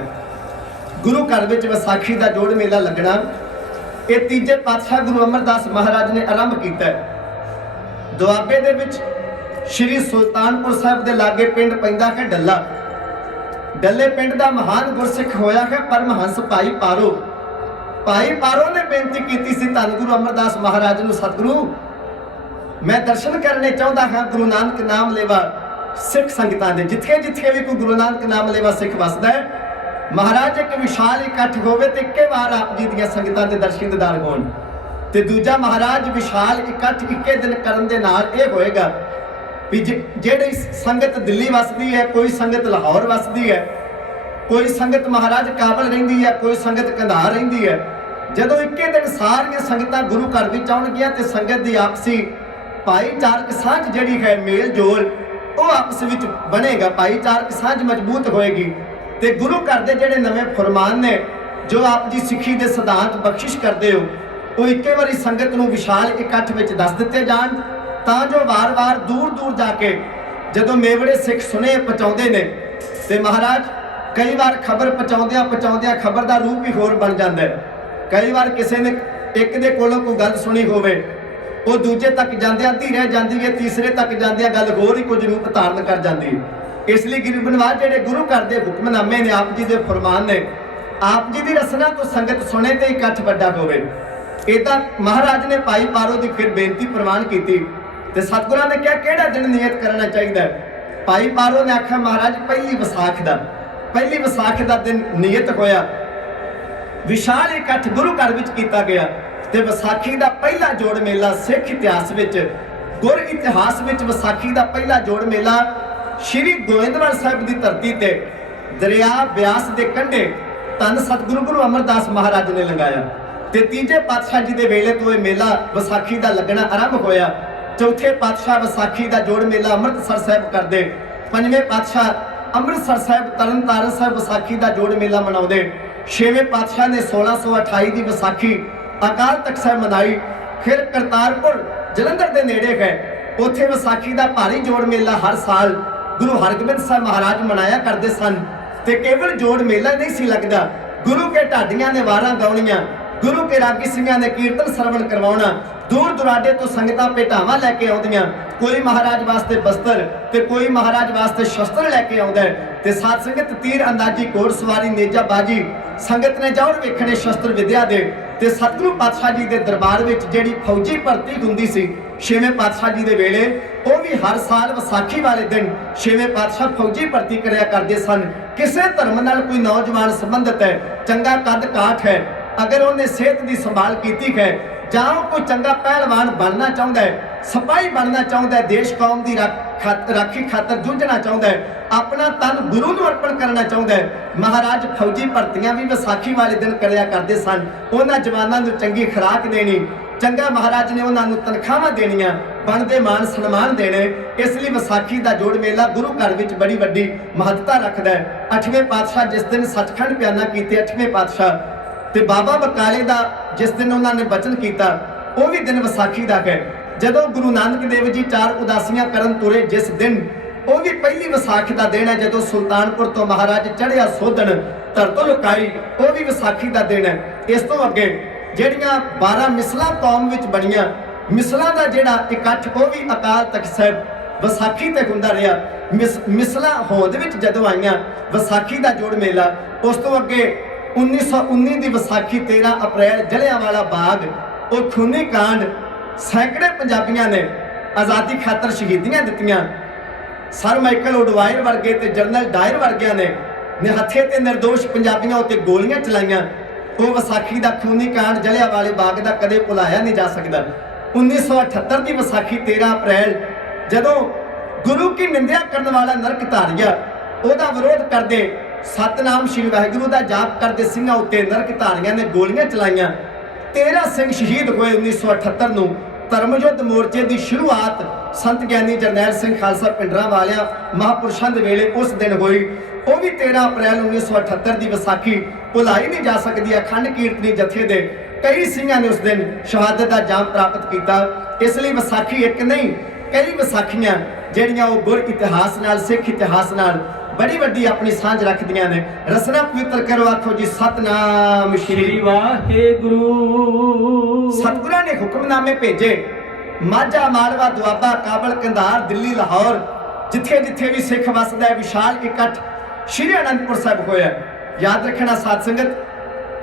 ਗੁਰੂ ਘਰ ਵਿੱਚ ਵਿਸਾਖੀ ਦਾ ਜੋੜ ਮੇਲਾ ਲੱਗਣਾ ਇਹ ਤੀਜੇ ਪਾਤਸ਼ਾਹ ਗੁਰੂ ਅਮਰਦਾਸ ਮਹਾਰਾਜ ਨੇ ਆਰੰਭ ਕੀਤਾ। ਦੁਆਬੇ ਦੇ ਵਿੱਚ ਸ਼੍ਰੀ ਸੁਲਤਾਨਪੁਰ ਸਾਹਿਬ ਦੇ ਲਾਗੇ ਪਿੰਡ ਪੈਂਦਾ ਹੈ ਡੱਲਾ। ਡੱਲੇ ਪਿੰਡ ਦਾ ਮਹਾਨ ਗੁਰਸਿੱਖ ਹੋਇਆ ਹੈ ਪਰਮਹੰਸ ਭਾਈ ਪਾਰੋ। ਭਾਈ ਪਾਰੋ ਨੇ ਬੇਨਤੀ ਕੀਤੀ ਸੀ ਧੰਨ ਗੁਰੂ ਅਮਰਦਾਸ ਮਹਾਰਾਜ ਨੂੰ, ਸਤਿਗੁਰੂ ਮੈਂ ਦਰਸ਼ਨ ਕਰਨੇ ਚਾਹੁੰਦਾ ਹਾਂ ਗੁਰੂ ਨਾਨਕ ਨਾਮ ਲੈਵਾ ਸਿੱਖ ਸੰਗਤਾਂ ਦੇ। ਜਿੱਥੇ ਜਿੱਥੇ ਵੀ ਕੋਈ ਗੁਰੂ ਨਾਨਕ ਨਾਮ ਲੈਵਾ ਸਿੱਖ ਵਸਦਾ ਹੈ ਮਹਾਰਾਜ ਇੱਕ ਵਿਸ਼ਾਲ ਇਕੱਠ ਹੋਵੇ ਤੇ ਇੱਕੇ ਵਾਰ ਆਪ ਜੀ ਦੀਆਂ ਸੰਗਤਾਂ ਦੇ ਦਰਸ਼ਨ ਦੀਦਾਰ ਹੋਣ। ਤੇ ਦੂਜਾ ਮਹਾਰਾਜ ਵਿਸ਼ਾਲ ਇਕੱਠ ਇੱਕੇ ਦਿਨ ਕਰਨ ਦੇ ਨਾਲ ਇਹ ਹੋਏਗਾ ਵੀ ਜਿਹੜੀ ਸੰਗਤ ਦਿੱਲੀ ਵਸਦੀ ਹੈ, ਕੋਈ ਸੰਗਤ ਲਾਹੌਰ ਵਸਦੀ ਹੈ, ਕੋਈ ਸੰਗਤ ਮਹਾਰਾਜ ਕਾਬਲ ਰਹਿੰਦੀ ਹੈ, ਕੋਈ ਸੰਗਤ ਕੰਧਾਰ ਰਹਿੰਦੀ ਹੈ। ਜਦੋਂ ਇੱਕੇ ਦਿਨ ਸਾਰੀਆਂ ਸੰਗਤਾਂ ਗੁਰੂ ਘਰ ਵਿੱਚ ਆਉਣਗੀਆਂ ਤੇ ਸੰਗਤ ਦੀ ਆਪਸੀ ਭਾਈਚਾਰਕ ਸਾਂਝ ਜਿਹੜੀ ਹੈ ਮੇਲ ਜੋਲ ਉਹ ਆਪਸ ਵਿੱਚ ਬਣੇਗਾ, ਭਾਈਚਾਰਕ ਸਾਂਝ ਮਜ਼ਬੂਤ ਹੋਏਗੀ। ਤੇ ਗੁਰੂ ਘਰ ਦੇ ਜਿਹੜੇ ਨਵੇਂ ਫਰਮਾਨ ਨੇ ਜੋ ਆਪ ਜੀ ਸਿੱਖੀ ਦੇ ਸਿਧਾਂਤ ਬਖਸ਼ਿਸ਼ ਕਰਦੇ ਹੋ ਉਹ ਇੱਕੇ ਵਾਰੀ ਸੰਗਤ ਨੂੰ ਵਿਸ਼ਾਲ ਇਕੱਠ ਵਿੱਚ ਦੱਸ ਦਿੱਤੇ ਜਾਣ ਤਾਂ ਜੋ ਵਾਰ-ਵਾਰ ਦੂਰ-ਦੂਰ ਜਾ ਕੇ ਜਦੋਂ ਮੇਵੜੇ ਸਿੱਖ ਸੁਨੇ ਪਹੁੰਚਾਉਂਦੇ ਨੇ ਤੇ ਮਹਾਰਾਜ ਕਈ ਵਾਰ ਖਬਰ ਪਹੁੰਚਾਉਂਦਿਆਂ ਖਬਰ ਦਾ ਰੂਪ ਹੀ ਹੋਰ ਬਣ ਜਾਂਦਾ ਹੈ। ਕਈ ਵਾਰ ਕਿਸੇ ਨੇ ਇੱਕ ਦੇ ਕੋਲੋਂ ਕੋਈ ਗੱਲ ਸੁਣੀ ਹੋਵੇ ਉਹ ਦੂਜੇ ਤੱਕ ਜਾਂਦਿਆਂ ਅੱਧੀ ਰਹਿ ਜਾਂਦੀ ਹੈ, ਤੀਸਰੇ ਤੱਕ ਜਾਂਦਿਆਂ ਗੱਲ ਹੋਰ ਹੀ ਕੁਝ ਰੂਪ ਧਾਰਨ ਕਰ ਜਾਂਦੀ ਹੈ। ਇਸ ਲਈ ਗਰੀਬ ਨਿਵਾਜ ਜਿਹੜੇ ਗੁਰੂ ਘਰ ਦੇ ਹੁਕਮਨਾਮੇ ਨੇ ਆਪ ਜੀ ਦੇ ਫਰਮਾਨ ਨੇ ਆਪ ਜੀ ਦੀ ਰਸਨਾ ਤੋਂ ਸੰਗਤ ਸੁਣੇ ਤੇ ਇਕੱਠ ਵੱਡਾ ਹੋਵੇ। ਇਦਾਂ ਮਹਾਰਾਜ ਨੇ ਭਾਈ ਪਾਰੋ ਦੀ ਫਿਰ ਬੇਨਤੀ ਪ੍ਰਵਾਨ ਕੀਤੀ ਤੇ ਸਤਿਗੁਰਾਂ ਨੇ ਕਿਹਾ ਕਿਹੜਾ ਦਿਨ ਨਿਯਤ ਕਰਨਾ ਚਾਹੀਦਾ ਹੈ। ਭਾਈ ਪਾਰੋ ਨੇ ਆਖਿਆ ਮਹਾਰਾਜ ਪਹਿਲੀ ਵਿਸਾਖ ਦਾ ਦਿਨ ਨਿਯਤ ਹੋਇਆ। ਵਿਸ਼ਾਲ ਇਕੱਠ ਗੁਰੂ ਘਰ ਵਿੱਚ ਕੀਤਾ ਗਿਆ ਤੇ ਵਿਸਾਖੀ ਦਾ ਪਹਿਲਾ ਜੋੜ ਮੇਲਾ ਸਿੱਖ ਇਤਿਹਾਸ ਵਿੱਚ ਗੁਰ ਇਤਿਹਾਸ ਵਿੱਚ ਵਿਸਾਖੀ ਦਾ ਪਹਿਲਾ ਜੋੜ ਮੇਲਾ ਸ਼੍ਰੀ ਗੋਇੰਦਵਾਲ ਸਾਹਿਬ ਦੀ ਧਰਤੀ ਤੇ ਦਰਿਆ ਬਿਆਸ ਦੇ ਕੰਢੇ ਧੰਨ ਸਤਿਗੁਰੂ ਗੁਰੂ ਅਮਰਦਾਸ ਮਹਾਰਾਜ ਨੇ ਲੰਘਾਇਆ। ਤੇ ਤੀਜੇ ਪਾਤਸ਼ਾਹ ਜੀ ਦੇ ਵੇਲੇ ਤੋਂ ਇਹ ਮੇਲਾ ਵਿਸਾਖੀ ਦਾ ਲੱਗਣਾ ਆਰੰਭ ਹੋਇਆ। ਚੌਥੇ ਪਾਤਸ਼ਾਹ ਵਿਸਾਖੀ ਦਾ ਜੋੜ ਮੇਲਾ ਅੰਮ੍ਰਿਤਸਰ ਸਾਹਿਬ ਕਰਦੇ। ਪੰਜਵੇਂ ਪਾਤਸ਼ਾਹ ਅੰਮ੍ਰਿਤਸਰ ਸਾਹਿਬ ਤਰਨਤਾਰਨ ਸਾਹਿਬ ਵਿਸਾਖੀ ਦਾ ਜੋੜ ਮੇਲਾ ਮਨਾਉਂਦੇ। ਛੇਵੇਂ ਪਾਤਸ਼ਾਹ ਨੇ 1628 ਦੀ ਵਿਸਾਖੀ ਅਕਾਲ ਤਖਤ ਸਾਹਿਬ ਮਨਾਈ। ਫਿਰ ਕਰਤਾਰਪੁਰ ਜਲੰਧਰ ਦੇ ਨੇੜੇ ਹੈ ਉੱਥੇ ਵਿਸਾਖੀ ਦਾ ਭਾਰੀ ਜੋੜ ਮੇਲਾ ਹਰ ਸਾਲ ਗੁਰੂ ਹਰਗੋਬਿੰਦ ਸਾਹਿਬ ਮਹਾਰਾਜ ਮਨਾਇਆ ਕਰਦੇ ਸਨ। ਤੇ ਕੇਵਲ ਜੋੜ ਮੇਲਾ ਨਹੀਂ ਸੀ ਲੱਗਦਾ, ਗੁਰੂ ਕੇ ਢਾਡੀਆਂ ਨੇ ਵਾਰਾਂ ਗਾਉਣੀਆਂ, ਗੁਰੂ ਕੇ ਰਾਗੀ ਸਿੰਘਾਂ ਨੇ ਕੀਰਤਨ ਸਰਵਣ ਕਰਵਾਉਣਾ। ਦੂਰ ਦੁਰਾਡੇ ਤੋਂ ਸੰਗਤਾਂ ਭੇਟਾਵਾਂ ਲੈ ਕੇ ਆਉਂਦੀਆਂ, ਕੋਈ ਮਹਾਰਾਜ ਵਾਸਤੇ ਬਸਤਰ ਤੇ ਕੋਈ ਮਹਾਰਾਜ ਵਾਸਤੇ ਸ਼ਸਤਰ ਲੈ ਕੇ ਆਉਂਦਾ ਤੇ ਸਾਧ ਸੰਗਤ ਤੀਰ ਅੰਦਾਜ਼ੀ ਘੋੜ ਸਵਾਰੀ ਨੇਜਾ ਬਾਜੀ ਸੰਗਤ ਨੇ ਜੌੜ ਵੇਖਣੇ ਸ਼ਸਤਰ ਵਿਦਿਆ ਦੇ। ਤੇ ਸਤਿਗੁਰੂ ਪਾਤਸ਼ਾਹ ਜੀ ਦੇ ਦਰਬਾਰ ਵਿੱਚ ਜਿਹੜੀ ਫੌਜੀ ਭਰਤੀ ਹੁੰਦੀ ਸੀ ਛੇਵੇਂ ਪਾਤਸ਼ਾਹ ਜੀ ਦੇ ਵੇਲੇ ਉਹ ਵੀ ਹਰ ਸਾਲ ਵਿਸਾਖੀ ਵਾਲੇ ਦਿਨ ਛੇਵੇਂ ਪਾਤਸ਼ਾਹ ਫੌਜੀ ਭਰਤੀ ਕਰਿਆ ਕਰਦੇ ਸਨ। ਕਿਸੇ ਧਰਮ ਨਾਲ ਕੋਈ ਨੌਜਵਾਨ ਸੰਬੰਧਿਤ ਹੈ, ਚੰਗਾ ਕੱਦ ਕਾਠ ਹੈ, ਅਗਰ ਉਹਨੇ ਸਿਹਤ ਦੀ ਸੰਭਾਲ ਕੀਤੀ ਹੈ ਜਾਂ ਕੋਈ ਚੰਗਾ ਪਹਿਲਵਾਨ ਬਣਨਾ ਚਾਹੁੰਦਾ ਹੈ ਸਿਪਾਹੀ ਬਣਨਾ ਚਾਹੁੰਦਾ ਹੈ, ਦੇਸ਼ ਕੌਮ ਦੀ ਰਾਖੀ ਖਾਤਰ ਜੂਝਣਾ ਚਾਹੁੰਦਾ ਹੈ, ਆਪਣਾ ਤਨ ਗੁਰੂ ਨੂੰ ਅਰਪਣ ਕਰਨਾ ਚਾਹੁੰਦਾ ਹੈ। ਮਹਾਰਾਜ ਫੌਜੀ ਭਰਤੀਆਂ ਵੀ ਵਿਸਾਖੀ ਵਾਲੇ ਦਿਨ ਕਰਿਆ ਕਰਦੇ ਸਨ। ਉਹਨਾਂ ਜਵਾਨਾਂ ਨੂੰ ਚੰਗੀ ਖੁਰਾਕ ਦੇਣੀ, ਚੰਗਾ ਮਹਾਰਾਜ ਨੇ ਉਹਨਾਂ ਨੂੰ ਤਨਖਾਹਾਂ ਦੇਣੀਆਂ, ਬਣਦੇ ਮਾਣ ਸਨਮਾਨ ਦੇਣੇ। ਇਸ ਲਈ ਵਿਸਾਖੀ ਦਾ ਜੋੜ ਮੇਲਾ ਗੁਰੂ ਘਰ ਵਿੱਚ ਬੜੀ ਵੱਡੀ ਮਹੱਤਤਾ ਰੱਖਦਾ ਹੈ। 8ਵੇਂ ਪਾਤਸ਼ਾਹ ਜਿਸ ਦਿਨ ਸੱਚਖੰਡ ਬਿਆਨਾ ਕੀਤੇ 8ਵੇਂ ਪਾਤਸ਼ਾਹ, ਤੇ ਬਾਬਾ ਬਕਾਲੇ ਦਾ ਜਿਸ ਦਿਨ ਉਹਨਾਂ ਨੇ ਬਚਨ ਕੀਤਾ, ਉਹ ਵੀ ਦਿਨ ਵਿਸਾਖੀ ਦਾ ਹੈ। ਜਦੋਂ ਗੁਰੂ ਨਾਨਕ ਦੇਵ ਜੀ 4 ਉਦਾਸੀਆਂ ਕਰਨ ਤੁਰੇ ਜਿਸ ਦਿਨ, ਉਹ ਵੀ ਪਹਿਲੀ ਵਿਸਾਖ ਦਾ ਦਿਨ ਹੈ। ਜਦੋਂ ਸੁਲਤਾਨਪੁਰ ਤੋਂ ਮਹਾਰਾਜ ਚੜ੍ਹਿਆ ਸੋਧਣ ਧਰਤੋਂ ਲੁਕਾਈ, ਉਹ ਵੀ ਵਿਸਾਖੀ ਦਾ ਦਿਨ ਹੈ। ਇਸ ਤੋਂ ਅੱਗੇ ਜਿਹੜੀਆਂ 12 ਮਿਸਲਾਂ ਕੌਮ ਵਿੱਚ ਬਣੀਆਂ, ਮਿਸਲਾਂ ਦਾ ਜਿਹੜਾ ਇਕੱਠ, ਉਹ ਵੀ ਅਕਾਲ ਤਖਤ ਸਾਹਿਬ ਵਿਸਾਖੀ ਤੇ ਹੁੰਦਾ ਰਿਹਾ। ਮਿਸਲਾਂ ਹੋਂਦ ਵਿੱਚ ਜਦੋਂ ਆਈਆਂ, ਵਿਸਾਖੀ ਦਾ ਜੋੜ ਮੇਲਾ। ਉਸ ਤੋਂ ਅੱਗੇ 1919 ਦੀ ਵਿਸਾਖੀ 13 ਅਪ੍ਰੈਲ ਜਲਿਆਂਵਾਲਾ ਬਾਗ, ਉਹ ਖੂਨੀ ਕਾਂਡ, ਸੈਂਕੜੇ ਪੰਜਾਬੀਆਂ ਨੇ ਆਜ਼ਾਦੀ ਖਾਤਰ ਸ਼ਹੀਦੀਆਂ ਦਿੱਤੀਆਂ। ਸਰ ਮਾਈਕਲ ਉਡਵਾਇਰ ਵਰਗੇ ਤੇ ਜਨਰਲ ਡਾਇਰ ਵਰਗਿਆਂ ਨੇ ਨਿਹੱਥੇ ਤੇ ਨਿਰਦੋਸ਼ ਪੰਜਾਬੀਆਂ ਉੱਤੇ ਗੋਲੀਆਂ ਚਲਾਈਆਂ। ਉਹ ਵਿਸਾਖੀ ਦਾ ਖੂਨੀ ਕਾਂਡ ਜਲਿਆਂਵਾਲੇ ਬਾਗ ਦਾ ਕਦੇ ਭੁਲਾਇਆ ਨਹੀਂ ਜਾ ਸਕਦਾ। 1978 ਦੀ ਵਿਸਾਖੀ 13 ਅਪ੍ਰੈਲ, ਜਦੋਂ ਗੁਰੂ ਕੀ ਨਿੰਦਿਆ ਕਰਨ ਵਾਲਾ ਨਰਕਧਾਰੀਆ, ਉਹਦਾ ਵਿਰੋਧ ਕਰਦੇ ਸਤਨਾਮ ਸ਼੍ਰੀ ਵਾਹਿਗੁਰੂ ਦਾ ਜਾਪ ਕਰਦੇ ਸਿੰਘਾਂ ਉੱਤੇ ਨਰਕਧਾਰੀਆਂ ਨੇ ਗੋਲੀਆਂ ਚਲਾਈਆਂ। 13 ਸਿੰਘ ਸ਼ਹੀਦ ਹੋਏ 1978 ਨੂੰ। ਧਰਮ ਯੁੱਧ ਮੋਰਚੇ ਦੀ ਸ਼ੁਰੂਆਤ ਸੰਤ ਗਿਆਨੀ ਜਰਨੈਲ ਸਿੰਘ ਖਾਲਸਾ ਪਿੰਡਰਾਂ ਵਾਲਿਆਂ ਮਹਾਂਪੁਰਸ਼ਾਂ ਦੇ ਵੇਲੇ ਉਸ ਦਿਨ ਹੋਈ। ਉਹ ਵੀ 13 ਅਪ੍ਰੈਲ 1978 ਦੀ ਵਿਸਾਖੀ ਭੁਲਾਈ ਨਹੀਂ ਜਾ ਸਕਦੀ। ਅਖੰਡ ਕੀਰਤਨੀ ਜਥੇ ਦੇ ਕਈ ਸਿੰਘਾਂ ਨੇ ਉਸ ਦਿਨ ਸ਼ਹਾਦਤ ਦਾ ਜਾਮ ਪ੍ਰਾਪਤ ਕੀਤਾ। ਇਸ ਲਈ ਵਿਸਾਖੀ ਇੱਕ ਨਹੀਂ, ਕਈ ਵਿਸਾਖੀਆਂ ਜਿਹੜੀਆਂ ਉਹ ਗੁਰ ਇਤਿਹਾਸ ਨਾਲ, ਸਿੱਖ ਇਤਿਹਾਸ ਨਾਲ ਬੜੀ ਵੱਡੀ ਆਪਣੀ ਸਾਂਝ ਰੱਖਦੀਆਂ ਨੇ। ਰਸਨਾ ਪਵਿੱਤਰ ਕਰੋ, ਆਖੋ ਜੀ ਸਤਨਾਮ ਸ਼੍ਰੀ ਵਾਹਿਗੁਰੂ। ਸਤਿਗੁਰਾਂ ਨੇ ਹੁਕਮਨਾਮੇ ਭੇਜੇ, ਮਾਝਾ, ਮਾਲਵਾ, ਦੁਆਬਾ, ਕਾਬਲ, ਕੰਧਾਰ, ਦਿੱਲੀ, ਲਾਹੌਰ, ਜਿੱਥੇ ਜਿੱਥੇ ਵੀ ਸਿੱਖ ਵਸਦਾ ਹੈ, ਵਿਸ਼ਾਲ ਇਕੱਠ ਸ਼੍ਰੀ ਅਨੰਦਪੁਰ ਸਾਹਿਬ ਹੋਇਆ। ਯਾਦ ਰੱਖਣਾ ਸਾਧ ਸੰਗਤ,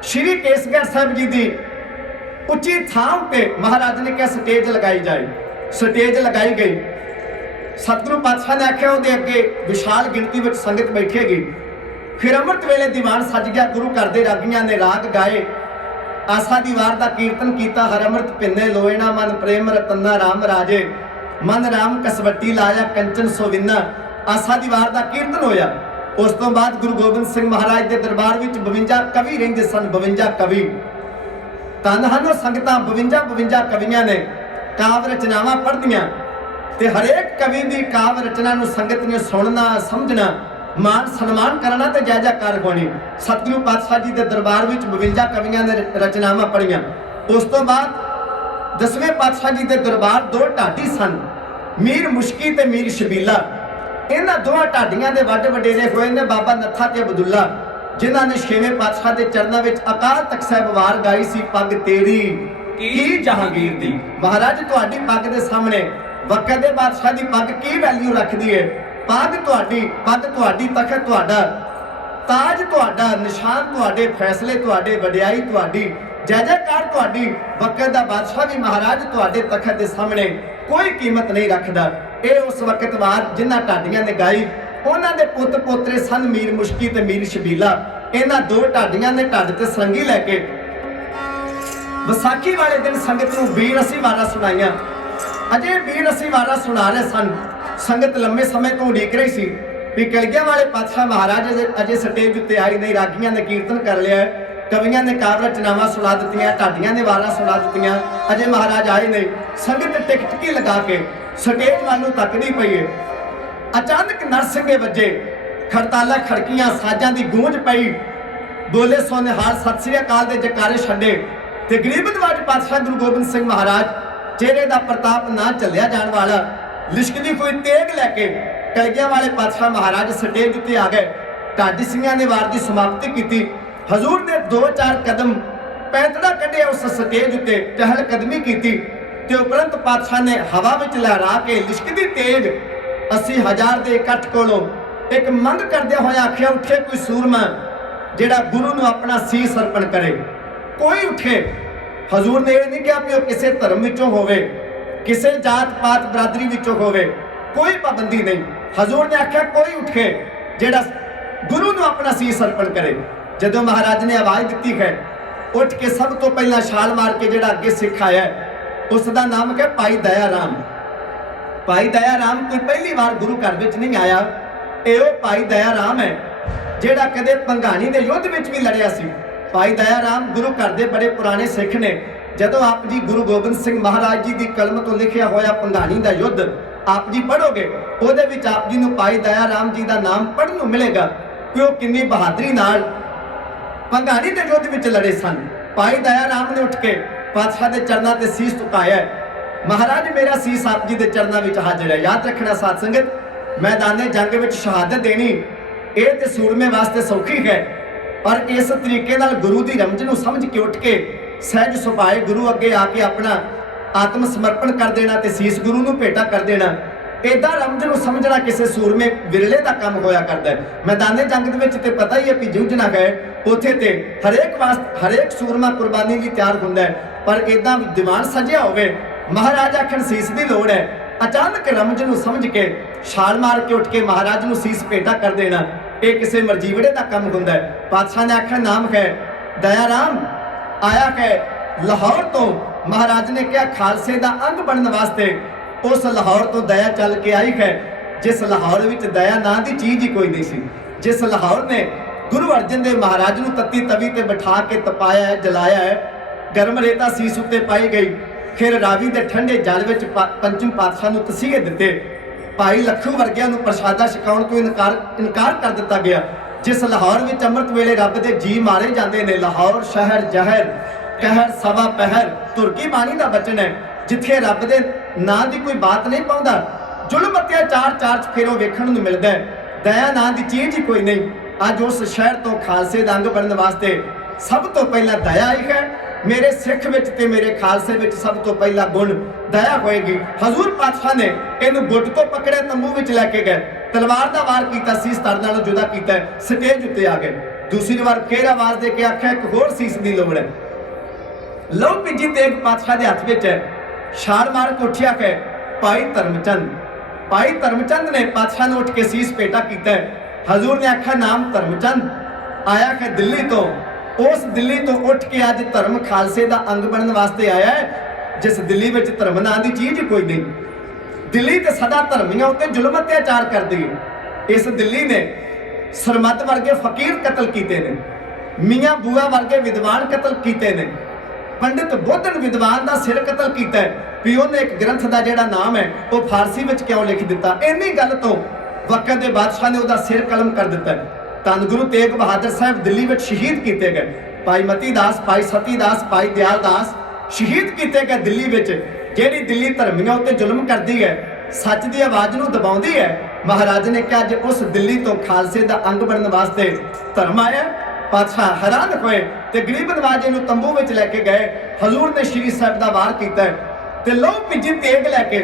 ਸ਼੍ਰੀ ਕੇਸਗੜ੍ਹ ਸਾਹਿਬ ਜੀ ਦੀ ਉੱਚੀ ਥਾਂ ਉੱਤੇ ਮਹਾਰਾਜ ਨੇ ਕਿਹਾ ਸਟੇਜ ਲਗਾਈ ਜਾਏ। ਸਟੇਜ ਲਗਾਈ ਗਈ। ਸਤਿਗੁਰੂ ਪਾਤਸ਼ਾਹ ਨੇ ਆਖਿਆ ਉਹਦੇ ਅੱਗੇ ਵਿਸ਼ਾਲ ਗਿਣਤੀ ਵਿੱਚ ਸੰਗਤ ਬੈਠੇਗੀ। ਫਿਰ ਅੰਮ੍ਰਿਤ ਵੇਲੇ ਦੀਵਾਨ ਸੱਜ ਗਿਆ। ਗੁਰੂ ਘਰ ਦੇ ਰਾਗੀਆਂ ਨੇ ਰਾਗ ਗਾਏ, ਆਸਾ ਦੀ ਵਾਰ ਦਾ ਕੀਰਤਨ ਕੀਤਾ। ਹਰ ਅੰਮ੍ਰਿਤ ਪਿੰਨੇ ਲੋਇਣਾ ਮਨ ਪ੍ਰੇਮ ਰਤਨਾ ਰਾਮ ਰਾਜੇ, ਮਨ ਰਾਮ ਕਸਵੱਟੀ ਲਾਇਆ ਕੰਚਨ ਸੋਵਿੰਨਾ। ਆਸਾ ਦੀ ਵਾਰ ਦਾ ਕੀਰਤਨ ਹੋਇਆ। ਉਸ ਤੋਂ ਬਾਅਦ ਗੁਰੂ ਗੋਬਿੰਦ ਸਿੰਘ ਮਹਾਰਾਜ ਦੇ ਦਰਬਾਰ ਵਿੱਚ 52 ਕਵੀ ਰਹਿੰਦੇ ਸਨ। 52 ਕਵੀ ਧੰਨ ਹਨ ਉਹ ਸੰਗਤਾਂ। 52 ਕਵੀਆਂ ਨੇ ਕਾਵਿ ਰਚਨਾਵਾਂ ਪੜ੍ਹਦੀਆਂ ਤੇ ਹਰੇਕ ਕਵੀ ਦੀ ਕਾਵਿ ਰਚਨਾ ਨੂੰ ਸੰਗਤ ਨੇ ਸੁਣਨਾ, ਸਮਝਣਾ, ਮਾਨ ਸਨਮਾਨ ਕਰਨਾ ਤੇ ਜੈ ਜੈਕਾਰ ਹੋਣੀ। ਸਤਿਗੁਰੂ ਪਾਤਸ਼ਾਹ ਜੀ ਦੇ ਦਰਬਾਰ ਵਿੱਚ 52 ਕਵੀਆਂ ਨੇ ਰਚਨਾਵਾਂ ਪੜ੍ਹੀਆਂ। ਉਸ ਤੋਂ ਬਾਅਦ 10ਵੇਂ ਪਾਤਸ਼ਾਹ ਜੀ ਦੇ ਦਰਬਾਰ 2 ਢਾਡੀ ਸਨ, ਮੀਰ ਮੁਸ਼ਕੀ ਤੇ ਮੀਰ ਸ਼ਬੀਲਾ। ਇਹਨਾਂ ਦੋਹਾਂ ਢਾਡੀਆਂ ਦੇ ਵੱਡ ਵਡੇਰੇ ਹੋਏ ਨੇ ਬਾਬਾ ਨੱਥਾ ਤੇ ਅਬਦੁੱਲਾ, ਜਿਨ੍ਹਾਂ ਨੇ 6ਵੇਂ ਪਾਤਸ਼ਾਹ ਦੇ ਚਰਨਾਂ ਵਿੱਚ ਅਕਾਲ ਤਖਤ ਸਾਹਿਬ ਵਾਰ ਗਾਈ ਸੀ, ਪੱਗ ਤੇਰੀ ਕੀ ਜਹਾਂਗੀਰ ਦੀ। ਮਹਾਰਾਜ ਤੁਹਾਡੀ ਪੱਗ ਦੇ ਸਾਹਮਣੇ ਵਕਤ ਦੇ ਬਾਦਸ਼ਾਹ ਦੀ ਪੱਗ ਕੀ ਵੈਲਿਊ ਰੱਖਦੀ ਹੈ। ਪੱਗ ਤੁਹਾਡੀ, ਤਖਤ ਤੁਹਾਡਾ, ਤਾਜ ਤੁਹਾਡਾ, ਨਿਸ਼ਾਨ ਤੁਹਾਡੇ, ਫੈਸਲੇ ਤੁਹਾਡੇ, ਵਡਿਆਈ ਤੁਹਾਡੀ, ਜੈ ਜੈਕਾਰ ਤੁਹਾਡੀ। ਵਕਤ ਦਾ ਬਾਦਸ਼ਾਹ ਵੀ ਮਹਾਰਾਜ ਤੁਹਾਡੇ ਤਖਤ ਦੇ ਸਾਹਮਣੇ ਕੋਈ ਕੀਮਤ ਨਹੀਂ ਰੱਖਦਾ। ਇਹ ਉਸ ਵਕਤ ਵਾਰ ਜਿਨ੍ਹਾਂ ਢਾਡੀਆਂ ਨੇ ਗਾਈ, ਉਹਨਾਂ ਦੇ ਪੁੱਤ ਪੋਤਰੇ ਸਨ ਮੀਰ ਮੁਸ਼ਕੀ ਤੇ ਮੀਰ ਸ਼ਬੀਲਾ। ਇਹਨਾਂ 2 ਢਾਡੀਆਂ ਨੇ ਢੱਡ ਤੇ ਸਰੰਗੀ ਲੈ ਕੇ ਵਿਸਾਖੀ ਵਾਲੇ ਦਿਨ ਸੰਗਤ ਨੂੰ 20 ਅਸੀਂ ਵਾਰਾਂ ਸੁਣਾਈਆਂ। ਅਜੇ 20 ਅਸੀਂ ਵਾਰਾਂ ਸੁਣਾ ਰਹੇ ਸਨ। ਸੰਗਤ ਲੰਮੇ ਸਮੇਂ ਤੋਂ ਉਡੀਕ ਰਹੀ ਸੀ ਵੀ ਕਲਗੀਆਂ ਵਾਲੇ ਪਾਤਸ਼ਾਹ ਮਹਾਰਾਜ ਅਜੇ ਸਟੇਜ ਉੱਤੇ ਆਈ ਨਹੀਂ। ਰਾਗੀਆਂ ਨੇ ਕੀਰਤਨ ਕਰ ਲਿਆ, ਕਵੀਆਂ ਨੇ ਕਾਵਿ ਰਚਨਾਵਾਂ ਸੁਣਾ ਦਿੱਤੀਆਂ, ਢਾਡੀਆਂ ਨੇ ਵਾਰਾਂ ਸੁਣਾ ਦਿੱਤੀਆਂ, ਅਜੇ ਮਹਾਰਾਜ ਆਏ ਨਹੀਂ। ਸੰਗਤ ਟਿਕਟਕੀ ਲਗਾ ਕੇ ਸਟੇਜ ਵੱਲ ਨੂੰ ਤੱਕਦੀ ਪਈ ਹੈ। ਅਚਾਨਕ ਨਰਸਿੰਘੇ ਵੱਜੇ, ਖੜਤਾਲਾਂ ਖੜਕੀਆਂ, ਸਾਜ਼ਾਂ ਦੀ ਗੂੰਜ ਪਈ, ਬੋਲੇ ਸੋ ਨਿਹਾਲ, ਸਤਿ ਸ੍ਰੀ ਅਕਾਲ ਦੇ ਜਕਾਰੇ ਛੱਡੇ ਤੇ ਗਰੀਬਨਵਾਜ ਪਾਤਸ਼ਾਹ ਗੁਰੂ ਗੋਬਿੰਦ ਸਿੰਘ ਮਹਾਰਾਜ, ਚਿਹਰੇ ਦਾ ਪ੍ਰਤਾਪ ਨਾ ਝੱਲਿਆ ਜਾਣ ਵਾਲਾ, ਲਿਸ਼ਕਦੀ ਹੋਈ ਤੇਗ ਲੈ ਕੇ ਕਲਗੀਆਂ ਵਾਲੇ ਪਾਤਸ਼ਾਹ ਮਹਾਰਾਜ ਸਟੇਜ ਉੱਤੇ ਆ ਗਏ। ਢਾਡੀ ਸਿੰਘਾਂ ਨੇ ਵਾਰ ਦੀ ਸਮਾਪਤੀ ਕੀਤੀ। ਹਜ਼ੂਰ ਨੇ 2-4 ਕਦਮ ਪੈਂਤੜਾ ਕੱਢਿਆ ਉਸ ਸਟੇਜ ਉੱਤੇ, ਚਹਿਲ ਕਦਮੀ ਕੀਤੀ ਤੇ ਉਪਰੰਤ ਪਾਤਸ਼ਾਹ ਨੇ ਹਵਾ ਵਿੱਚ ਲਹਿਰਾ ਕੇ ਲਿਸ਼ਕਦੀ ਤੇਗ 80,000 ਦੇ ਇਕੱਠ ਕੋਲੋਂ ਇੱਕ ਮੰਗ ਕਰਦਿਆਂ ਹੋਇਆ ਆਖਿਆ, ਉੱਠੇ ਕੋਈ ਸੂਰਮਾ ਜਿਹੜਾ ਗੁਰੂ ਨੂੰ ਆਪਣਾ ਸੀਸ ਅਰਪਣ ਕਰੇ। ਕੋਈ ਉੱਠੇ। ਹਜ਼ੂਰ ਨੇ ਇਹ ਨਹੀਂ ਕਿਹਾ ਵੀ ਉਹ ਕਿਸੇ ਧਰਮ ਵਿੱਚੋਂ ਹੋਵੇ, ਕਿਸੇ ਜਾਤ ਪਾਤ ਬਰਾਦਰੀ ਵਿੱਚੋਂ ਹੋਵੇ, ਕੋਈ ਪਾਬੰਦੀ ਨਹੀਂ। ਹਜ਼ੂਰ ਨੇ ਆਖਿਆ ਕੋਈ ਉੱਠੇ ਜਿਹੜਾ ਗੁਰੂ ਨੂੰ ਆਪਣਾ ਸੀਸ ਅਰਪਣ ਕਰੇ। ਜਦੋਂ ਮਹਾਰਾਜ ਨੇ ਆਵਾਜ਼ ਦਿੱਤੀ ਹੈ, ਉੱਠ ਕੇ ਸਭ ਤੋਂ ਪਹਿਲਾਂ ਛਾਲ ਮਾਰ ਕੇ ਜਿਹੜਾ ਅੱਗੇ ਸਿੱਖ ਆਇਆ उस दा नाम है भाई दया राम। भाई दया राम कोई पहली बार गुरु घर विच नहीं आया, ये भाई दया राम है जिहड़ा कदे भंगाणी दे युद्ध विच भी लड़िया सी। भाई दया राम गुरु घर दे बड़े पुराने सिख ने। जदों आप जी गुरु गोबिंद सिंह महाराज जी की कलम तो लिखिया होया भंगाणी दा युद्ध आप जी पढ़ोगे, उहदे विच आप जी नूं भाई दया राम जी का नाम पढ़न नूं मिलेगा कि वह किन्नी बहादरी नाल भंगाणी दे युद्ध विच लड़े सन। भाई दया राम ने उठ के पातशाह के चरणों ते सीस झुकाया। महाराज मेरा सीस आप जी के चरणों में हाजिर है। याद रखना साध संगत, मैदाने जंग में शहादत देनी ये तो सूरमे वास्ते सौखी है, पर इस तरीके नाल गुरु की रमज नूं समझ के उठ के सहज सुभाए गुरु अगे आके अपना आत्म समर्पण कर देना ते सीस गुरु नूं भेटा कर देना, इदा रमज नूं समझना किसी सूरमे विरले का काम होया करता है। मैदाने जंग दे विच ते पता ही है कि जूझना है उत्थे ते हरेक सूरमा कुर्बानी लई तैयार हुंदा है, पर इदा दीवान सजिया होवे महाराज आखण सीस की लोड़ है, अचानक रमज नूं समझ के छाल मार के उठ के महाराज नूं सीस भेटा कर देना, ये किसी मरजीवड़े का काम हुंदा है। पातशाह ने आखिर नाम है दया राम, आया है लाहौर तो। महाराज ने कहा खालसे का अंग बनने वास्ते उस लाहौर तो दया चल के आई है, जिस लाहौर विच दया नां दी चीज ही कोई नहीं सी। जिस लाहौर ने गुरु अर्जन देव महाराज नूं तत्ती तवी ते बिठा के तपाया है, जलाया है, गर्म रेता सीस उत्ते पाई गई, फिर रावी के ठंडे जल विच पंचम पातशाह नूं तसीहे दिते, भाई लखू वर्गिया नूं प्रसादा छकाउण तो इनकार कर दिता गया। जिस लाहौर विच अमृत वेले रब दे जी मारे जाते हैं, लाहौर शहर जहर कहर सवा पहर तुर्की बाणी का बचन है, जिथे रब दे नां दी कोई बात नहीं पाउंदा, जुल्म अत्याचार चार चफेरों वेखण नूं मिलदा है, दया नां दी चीज ही कोई नहीं। अज उस शहर तो खालसे दा अंग बनने वास्ते सब तो पहला दया आई है। मेरे सिख विच ते मेरे खालसे विच सब तो पहला गुण दया होएगी। हजूर पातशाह ने इहनूं गुट तो पकड़े, तंबू विच लैके गए, तलवार दा वार कीता, सीस धड़ नालों जुदा कीता, स्टेज उत्ते आ गए। दूसरी बार फिर आवाज दे के आख्या एक होर सीस दी लोड़ है। लो पीजी तेग पातशाह के हथ विच है, छाल मार के उठिया है भाई धर्मचंद। भाई धर्मचंद ने पातशाह ने उठ के सीस भेटा किया। हजूर ने आख्या नाम धर्मचंद, आया है दिल्ली तो, उस दिल्ली तो उठ के अज धर्म खालसे का अंग बनने वास्ते आया है, जिस दिल्ली में धर्म नां की चीज ही कोई नहीं। दिल्ली तो सदा धर्मियों उत्ते जुल्म अत्याचार करती है। इस दिल्ली ने सरमत वर्गे फकीर कतल किए ने, मियाँ बुआ वर्गे विद्वान कतल किए ने, पंडित बुद्धन विद्वान का सिर कतल किया है भी उन्हें एक ग्रंथ का जिहड़ा नाम है वो फारसी में क्यों लिख दिता। इन्नी गल तो वक्त के बादशाह ने उसका सिर कलम कर दिता है। धन गुरु तेग बहादुर साहब दिल्ली में शहीद किए गए। भाई मती दास, भाई सती दास, भाई दयाल दास शहीद किए गए दिल्ली में। जिहड़ी दिल्ली धर्मियों उत्ते जुल्म करती है, सच की आवाज़ नूं दबाउंदी है, महाराज ने कहा जो उस दिल्ली तो खालसे का अंग बनने वास्ते धर्म आया। पातशाह हैरान होए ते गरीब नवाजे नूं तंबू विच लैके गए। हजूर ने श्री साहब का वार किया ते लहू पीजी तेग लैके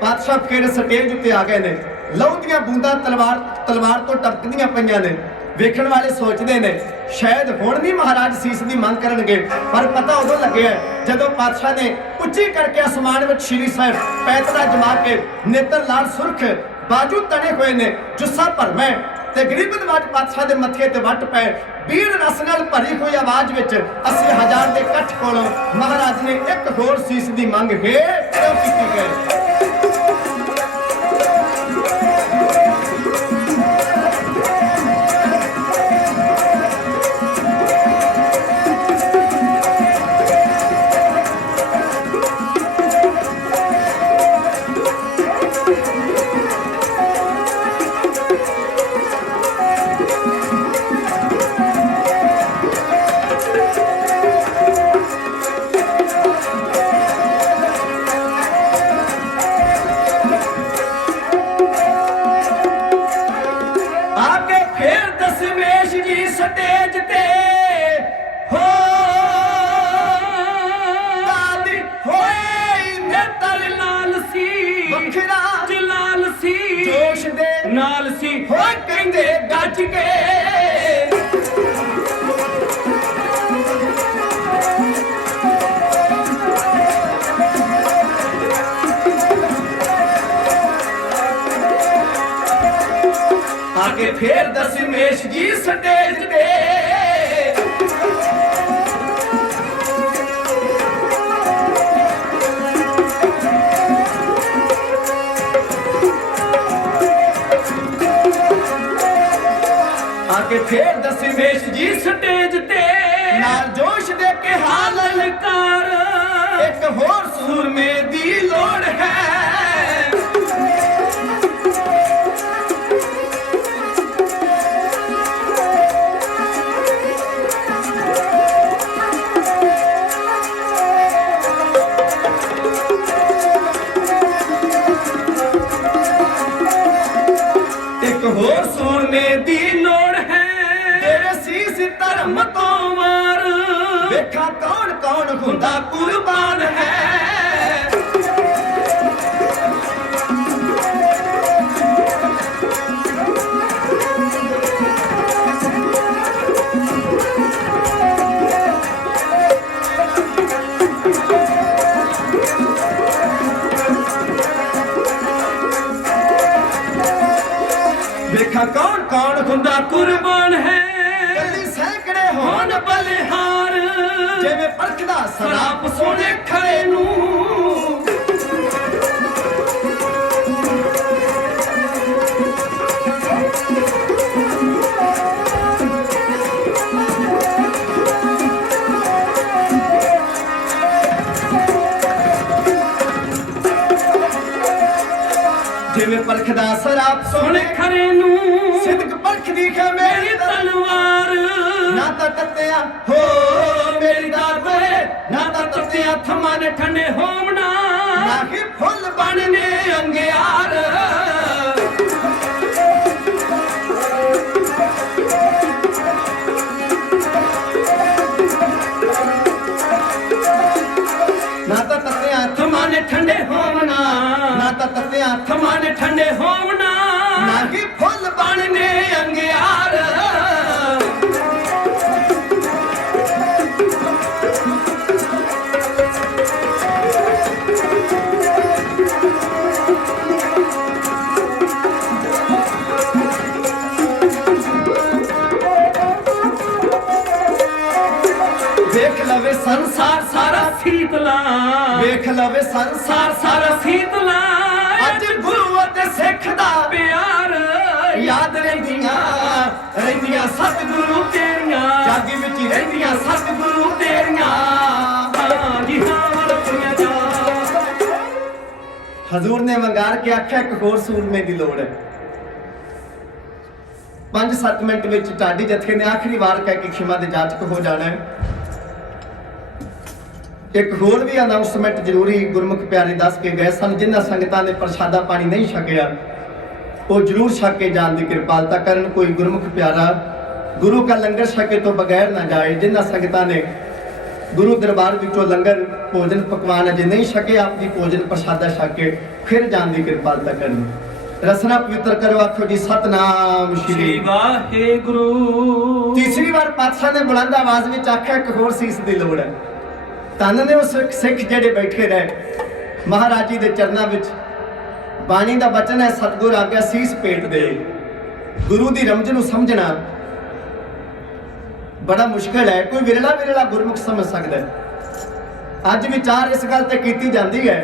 पातशाह फिर स्टेज उत्ते आ गए ने। लहू दीआं बूंदां तलवार तो टपकदियां पईआं ने। वेखण वाले सोचते हैं शायद हुण नहीं महाराज सीस की मंग करनगे, पर पता उदों लगे जदों पातशाह ने उच्ची करके आसमान में श्री साहब पैतरा जमा के नेत्र लाल सुरख बाजू तने हुए ने, जुस्सा भरमा ते गरीब नवाज पातशाह के मथे ते वट पै बीड़ रस नाल भरी हुई आवाज विच 80,000 के इकट्ठ कोलों महाराज ने एक होर सीस की मंग है क्यों की गई। नाल सी हो कहंदे गज के आगे फिर दशमेश जी स्टेज दे आके फिर दसी वेश जी स्टेज ते नाल जोश दे के हाल ललकार एक होर सूरमे दी लोड़ है होर सूरमे दी लोड़ है तेरे सीस धर्म तो मार देखा कौन कौन खुदा कुर्बान है देखा कौन कौन खुदा कुर्बान है गली सैकड़े होन बलिहार जिवें परखदा सराप सोने खड़े नू जिवें परखदा सराप सोने खड़े नू सिद्क परखदी है मेरी तलवार ना ता तत्या हो मेरी दाते ना ता तत्या थमा ने ठंडे होमना ना ही फुल बनने अंगियार ना ता तत्या थमा ने ठंडे होमना ना ता तत्या थमा ने ठंडे होमना ना ही फुल बनने अंगियार देख लवे संसार सारा सीतला देख लवे संसार सारा सीतला ਅੱਜ ਗੁਰੂ ਅਤੇ ਸਿੱਖ ਦਾ ਪਿਆਰ ਯਾਦ ਰਹਿੰਦੀਆਂ ਸਤਿਗੁਰੂ ਤੇਰੀਆਂ ਜਾਗੀ ਵਿੱਚ ਹੀ ਰਹਿੰਦੀਆਂ ਸਤਿਗੁਰੂ ਤੇਰੀਆਂ ਹਾਂ ਜੀ ਹਾਂ ਵਰਤੀਆਂ ਜਾ ਹਜ਼ੂਰ ਨੇ ਵੰਗਾਰ ਕੇ ਆਖਿਆ ਇੱਕ ਹੋਰ ਸੂਰਮੇ ਦੀ ਲੋੜ ਹੈ 5-7 ਮਿੰਟ ਵਿੱਚ ਢਾਡੀ ਜਥੇ ਨੇ ਆਖਰੀ ਵਾਰ ਕਹਿ ਕੇ ਖਿਮਾ ਦੇ ਜਾਚਕ ਹੋ ਜਾਣਾ ਹੈ ਇੱਕ ਹੋਰ ਵੀ ਅਨਾਉਂਸਮੈਂਟ ਜ਼ਰੂਰੀ ਗੁਰਮੁਖ ਪਿਆਰੇ ਦੱਸ ਕੇ ਗਏ ਸਨ ਜਿਨ੍ਹਾਂ ਸੰਗਤਾਂ ਨੇ ਪ੍ਰਸ਼ਾਦਾ ਪਾਣੀ ਨਹੀਂ ਛਕਿਆ ਉਹ ਜ਼ਰੂਰ ਛਕ ਕੇ ਜਾਣ ਦੀ ਕਿਰਪਾਲਤਾ ਕਰਨ ਕੋਈ ਗੁਰਮੁਖ ਪਿਆਰਾ ਗੁਰੂ का ਲੰਗਰ ਛਕੇ ਤੋਂ ਬਗੈਰ ਨਾ ਜਾਏ ਜਿਨ੍ਹਾਂ ਸੰਗਤਾਂ ਨੇ ਗੁਰੂ ਦਰਬਾਰ ਵਿੱਚੋਂ ਲੰਗਰ ਭੋਜਨ ਪਕਵਾਨ ਅਜੇ ਨਹੀਂ ਛਕੇ ਆਪਦੀ ਭੋਜਨ ਪ੍ਰਸ਼ਾਦਾ ਛਕ ਕੇ ਫਿਰ ਜਾਣ ਦੀ ਕਿਰਪਾਲਤਾ ਕਰਨ ਰਸਨਾ ਪਵਿੱਤਰ ਕਰੋ ਆਖੋ ਜੀ ਸਤਨਾਮ ਸ਼੍ਰੀ ਵਾਹਿਗੁਰੂ ਤੀਸਰੀ ਵਾਰ ਪਾਤਸ਼ਾਹ ਨੇ ਬੁਲੰਦ ਆਵਾਜ਼ ਵਿੱਚ ਆਖਿਆ ਇੱਕ ਹੋਰ ਸੀਸ ਦੀ ਲੋੜ ਹੈ ਧੰਨ ਨੇ ਉਸ ਸਿੱਖ ਜਿਹੜੇ ਬੈਠੇ ਰਹੇ ਮਹਾਰਾਜ ਜੀ ਦੇ ਚਰਨਾਂ ਵਿੱਚ ਬਾਣੀ ਦਾ ਬਚਨ ਹੈ ਸਤਿਗੁਰ ਆਗਿਆ ਸੀਸ ਭੇਟ ਦੇ ਗੁਰੂ ਦੀ ਰਮਜ ਨੂੰ ਸਮਝਣਾ ਬੜਾ ਮੁਸ਼ਕਲ ਹੈ ਕੋਈ ਵਿਰਲਾ ਗੁਰਮੁਖ ਸਮਝ ਸਕਦਾ ਹੈ ਅੱਜ ਵਿਚਾਰ ਇਸ ਗੱਲ ਤੇ ਕੀਤੀ ਜਾਂਦੀ ਹੈ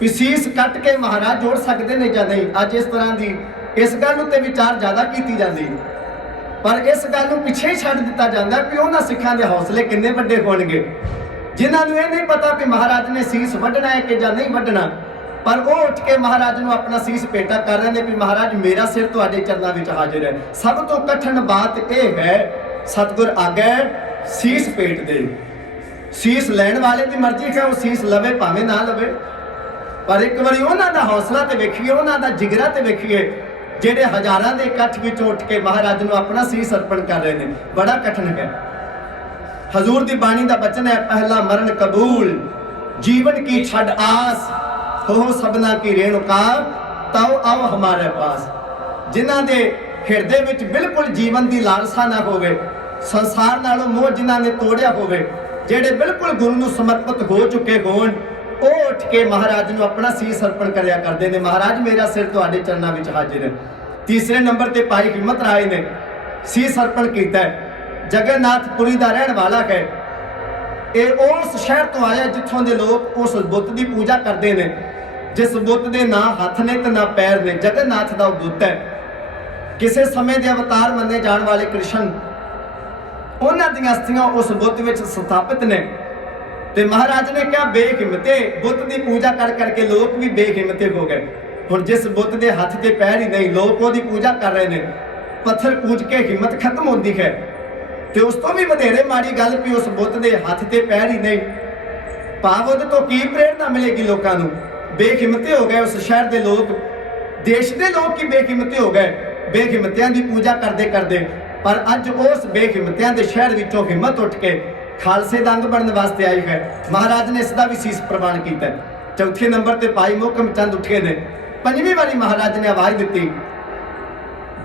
ਕਿ ਸੀਸ ਕੱਟ ਕੇ ਮਹਾਰਾਜ ਜੋੜ ਸਕਦੇ ਨੇ ਜਾਂ ਨਹੀਂ ਅੱਜ ਇਸ ਤਰ੍ਹਾਂ ਦੀ ਇਸ ਗੱਲ ਉੱਤੇ ਵਿਚਾਰ ਜ਼ਿਆਦਾ ਕੀਤੀ ਜਾਂਦੀ ਪਰ ਇਸ ਗੱਲ ਨੂੰ ਪਿੱਛੇ ਛੱਡ ਦਿੱਤਾ ਜਾਂਦਾ ਕਿ ਉਹਨਾਂ ਸਿੱਖਾਂ ਦੇ ਹੌਸਲੇ ਕਿੰਨੇ ਵੱਡੇ ਹੋਣਗੇ ਜਿਨ੍ਹਾਂ ਨੂੰ ਇਹ ਨਹੀਂ ਪਤਾ ਕਿ ਮਹਾਰਾਜ ਨੇ ਸੀਸ ਵੱਢਣਾ ਹੈ ਕਿ ਜਾਂ ਨਹੀਂ ਵੱਢਣਾ ਪਰ ਉਹ ਉੱਠ ਕੇ ਮਹਾਰਾਜ ਨੂੰ ਆਪਣਾ ਸੀਸ ਭੇਟਾ ਕਰ ਰਹੇ ਨੇ ਕਿ ਮਹਾਰਾਜ ਮੇਰਾ ਸਿਰ ਤੁਹਾਡੇ ਚਰਨਾਂ ਵਿੱਚ ਹਾਜ਼ਰ ਹੈ ਸਭ ਤੋਂ ਕਠਿਨ ਬਾਤ ਇਹ ਹੈ ਸਤਿਗੁਰ ਆਗੇ ਸੀਸ ਭੇਟ ਦੇ ਸੀਸ ਲੈਣ ਵਾਲੇ ਦੀ ਮਰਜ਼ੀ ਹੈ ਉਹ ਸੀਸ ਲਵੇ ਭਾਵੇਂ ਨਾ ਲਵੇ ਪਰ ਇੱਕ ਵਾਰੀ ਉਹਨਾਂ ਦਾ ਹੌਸਲਾ ਤੇ ਵੇਖੀਏ ਉਹਨਾਂ ਦਾ ਜਿਗਰਾ ਤੇ ਵੇਖੀਏ ਜਿਹੜੇ ਹਜ਼ਾਰਾਂ ਦੇ ਇਕੱਠ ਵਿੱਚ ਉੱਠ ਕੇ ਮਹਾਰਾਜ ਨੂੰ ਆਪਣਾ ਸੀਸ ਅਰਪਣ ਕਰ ਰਹੇ ਨੇ ਬੜਾ ਕਠਿਨ ਹੈ ਹਜ਼ੂਰ ਦੀ ਬਾਣੀ ਦਾ ਬਚਨ ਹੈ ਪਹਿਲਾ ਮਰਨ ਕਬੂਲ ਜੀਵਨ ਕੀ ਛੱਡ ਆਸ ਹੋ ਸਭਨਾ ਕੀ ਰੇਣੁਕਾ ਤਉ ਆਓ ਹਮਾਰੇ ਪਾਸ ਜਿਨ੍ਹਾਂ ਦੇ ਹਿਰਦੇ ਵਿੱਚ ਬਿਲਕੁਲ ਜੀਵਨ ਦੀ ਲਾਲਸਾ ਨਾ ਹੋਵੇ ਸੰਸਾਰ ਨਾਲੋਂ ਮੋਹ ਜਿਨ੍ਹਾਂ ਨੇ ਤੋੜਿਆ ਹੋਵੇ ਜਿਹੜੇ ਬਿਲਕੁਲ ਗੁਰੂ ਨੂੰ ਸਮਰਪਿਤ ਹੋ ਚੁੱਕੇ ਹੋਣ ਉਹ ਉੱਠ ਕੇ ਮਹਾਰਾਜ ਨੂੰ ਆਪਣਾ ਸੀਸ ਅਰਪਣ ਕਰਿਆ ਕਰਦੇ ਨੇ ਮਹਾਰਾਜ ਮੇਰਾ ਸਿਰ ਤੁਹਾਡੇ ਚਰਨਾਂ ਵਿੱਚ ਹਾਜ਼ਰ ਹੈ ਤੀਸਰੇ ਨੰਬਰ ਤੇ ਭਾਈ ਹਿੰਮਤ ਰਾਏ ਨੇ ਸੀਸ ਅਰਪਣ ਕੀਤਾ ਜਗਨਨਾਥਪੁਰੀ ਦਾ ਰਹਿਣ ਵਾਲਾ ਹੈ ਇਹ ਉਸ ਸ਼ਹਿਰ ਤੋਂ ਆਇਆ ਜਿੱਥੋਂ ਦੇ ਲੋਕ ਉਸ ਬੁੱਤ ਦੀ ਪੂਜਾ ਕਰਦੇ ਨੇ ਜਿਸ ਬੁੱਤ ਦੇ ਨਾ ਹੱਥ ਨੇ ਤੇ ਨਾ ਪੈਰ ਨੇ ਜਗਨਨਾਥ ਦਾ ਉਹ ਬੁੱਤ ਹੈ ਕਿਸੇ ਸਮੇਂ ਦੇ ਅਵਤਾਰ ਮੰਨੇ ਜਾਣ ਵਾਲੇ ਕ੍ਰਿਸ਼ਨ ਉਹਨਾਂ ਦੀਆਂ ਅਸਥੀਆਂ ਉਸ ਬੁੱਤ ਵਿੱਚ ਸਥਾਪਿਤ ਨੇ। ਤੇ ਮਹਾਰਾਜ ਨੇ ਕਿਹਾ ਬੇਹਿੰਮਤੇ ਬੁੱਤ ਦੀ ਪੂਜਾ ਕਰ ਕਰਕੇ ਲੋਕ ਵੀ ਬੇਹਿੰਮਤੇ ਹੋ ਗਏ। ਹੁਣ ਜਿਸ ਬੁੱਤ ਦੇ ਹੱਥ ਤੇ ਪੈਰ ਹੀ ਨਹੀਂ, ਲੋਕ ਉਹਦੀ ਪੂਜਾ ਕਰ ਰਹੇ ਨੇ, ਪੱਥਰ ਪੂਜ ਕੇ ਹਿੰਮਤ ਖਤਮ ਹੁੰਦੀ ਹੈ। ਤੇ ਉਸ ਤੋਂ ਵੀ ਵਧੇਰੇ ਮਾੜੀ ਗੱਲ ਵੀ ਉਸ ਬੁੱਤ ਦੇ ਹੱਥ ਤੇ ਪੈਰ ਹੀ ਨਹੀਂ, ਭਾਵ ਉਹਦੇ ਤੋਂ ਕੀ ਪ੍ਰੇਰਨਾ ਮਿਲੇਗੀ ਲੋਕਾਂ ਨੂੰ। ਬੇਹਿੰਮਤੇ ਹੋ ਗਏ ਉਸ ਸ਼ਹਿਰ ਦੇ ਲੋਕ, ਦੇਸ਼ ਦੇ ਲੋਕ ਹੀ ਬੇਹਿੰਮਤੇ ਹੋ ਗਏ, ਬੇਹਿੰਮਤਿਆਂ ਦੀ ਪੂਜਾ ਕਰਦੇ ਕਰਦੇ। ਪਰ ਅੱਜ ਉਸ ਬੇਹਿੰਮਤਿਆਂ ਦੇ ਸ਼ਹਿਰ ਵਿੱਚੋਂ ਹਿੰਮਤ ਉੱਠ ਕੇ ਖਾਲਸੇ ਦਾ ਅੰਗ ਬਣਨ ਵਾਸਤੇ ਆਈ ਹੈ। ਮਹਾਰਾਜ ਨੇ ਇਸ ਦਾ ਵੀ ਸੀਸ ਪ੍ਰਵਾਨ ਕੀਤਾ। ਚੌਥੇ ਨੰਬਰ ਤੇ ਭਾਈ ਮੋਹਕਮ ਚੰਦ ਉੱਠੇ ਨੇ। ਪੰਜਵੀਂ ਵਾਰੀ ਮਹਾਰਾਜ ਨੇ ਆਵਾਜ਼ ਦਿੱਤੀ।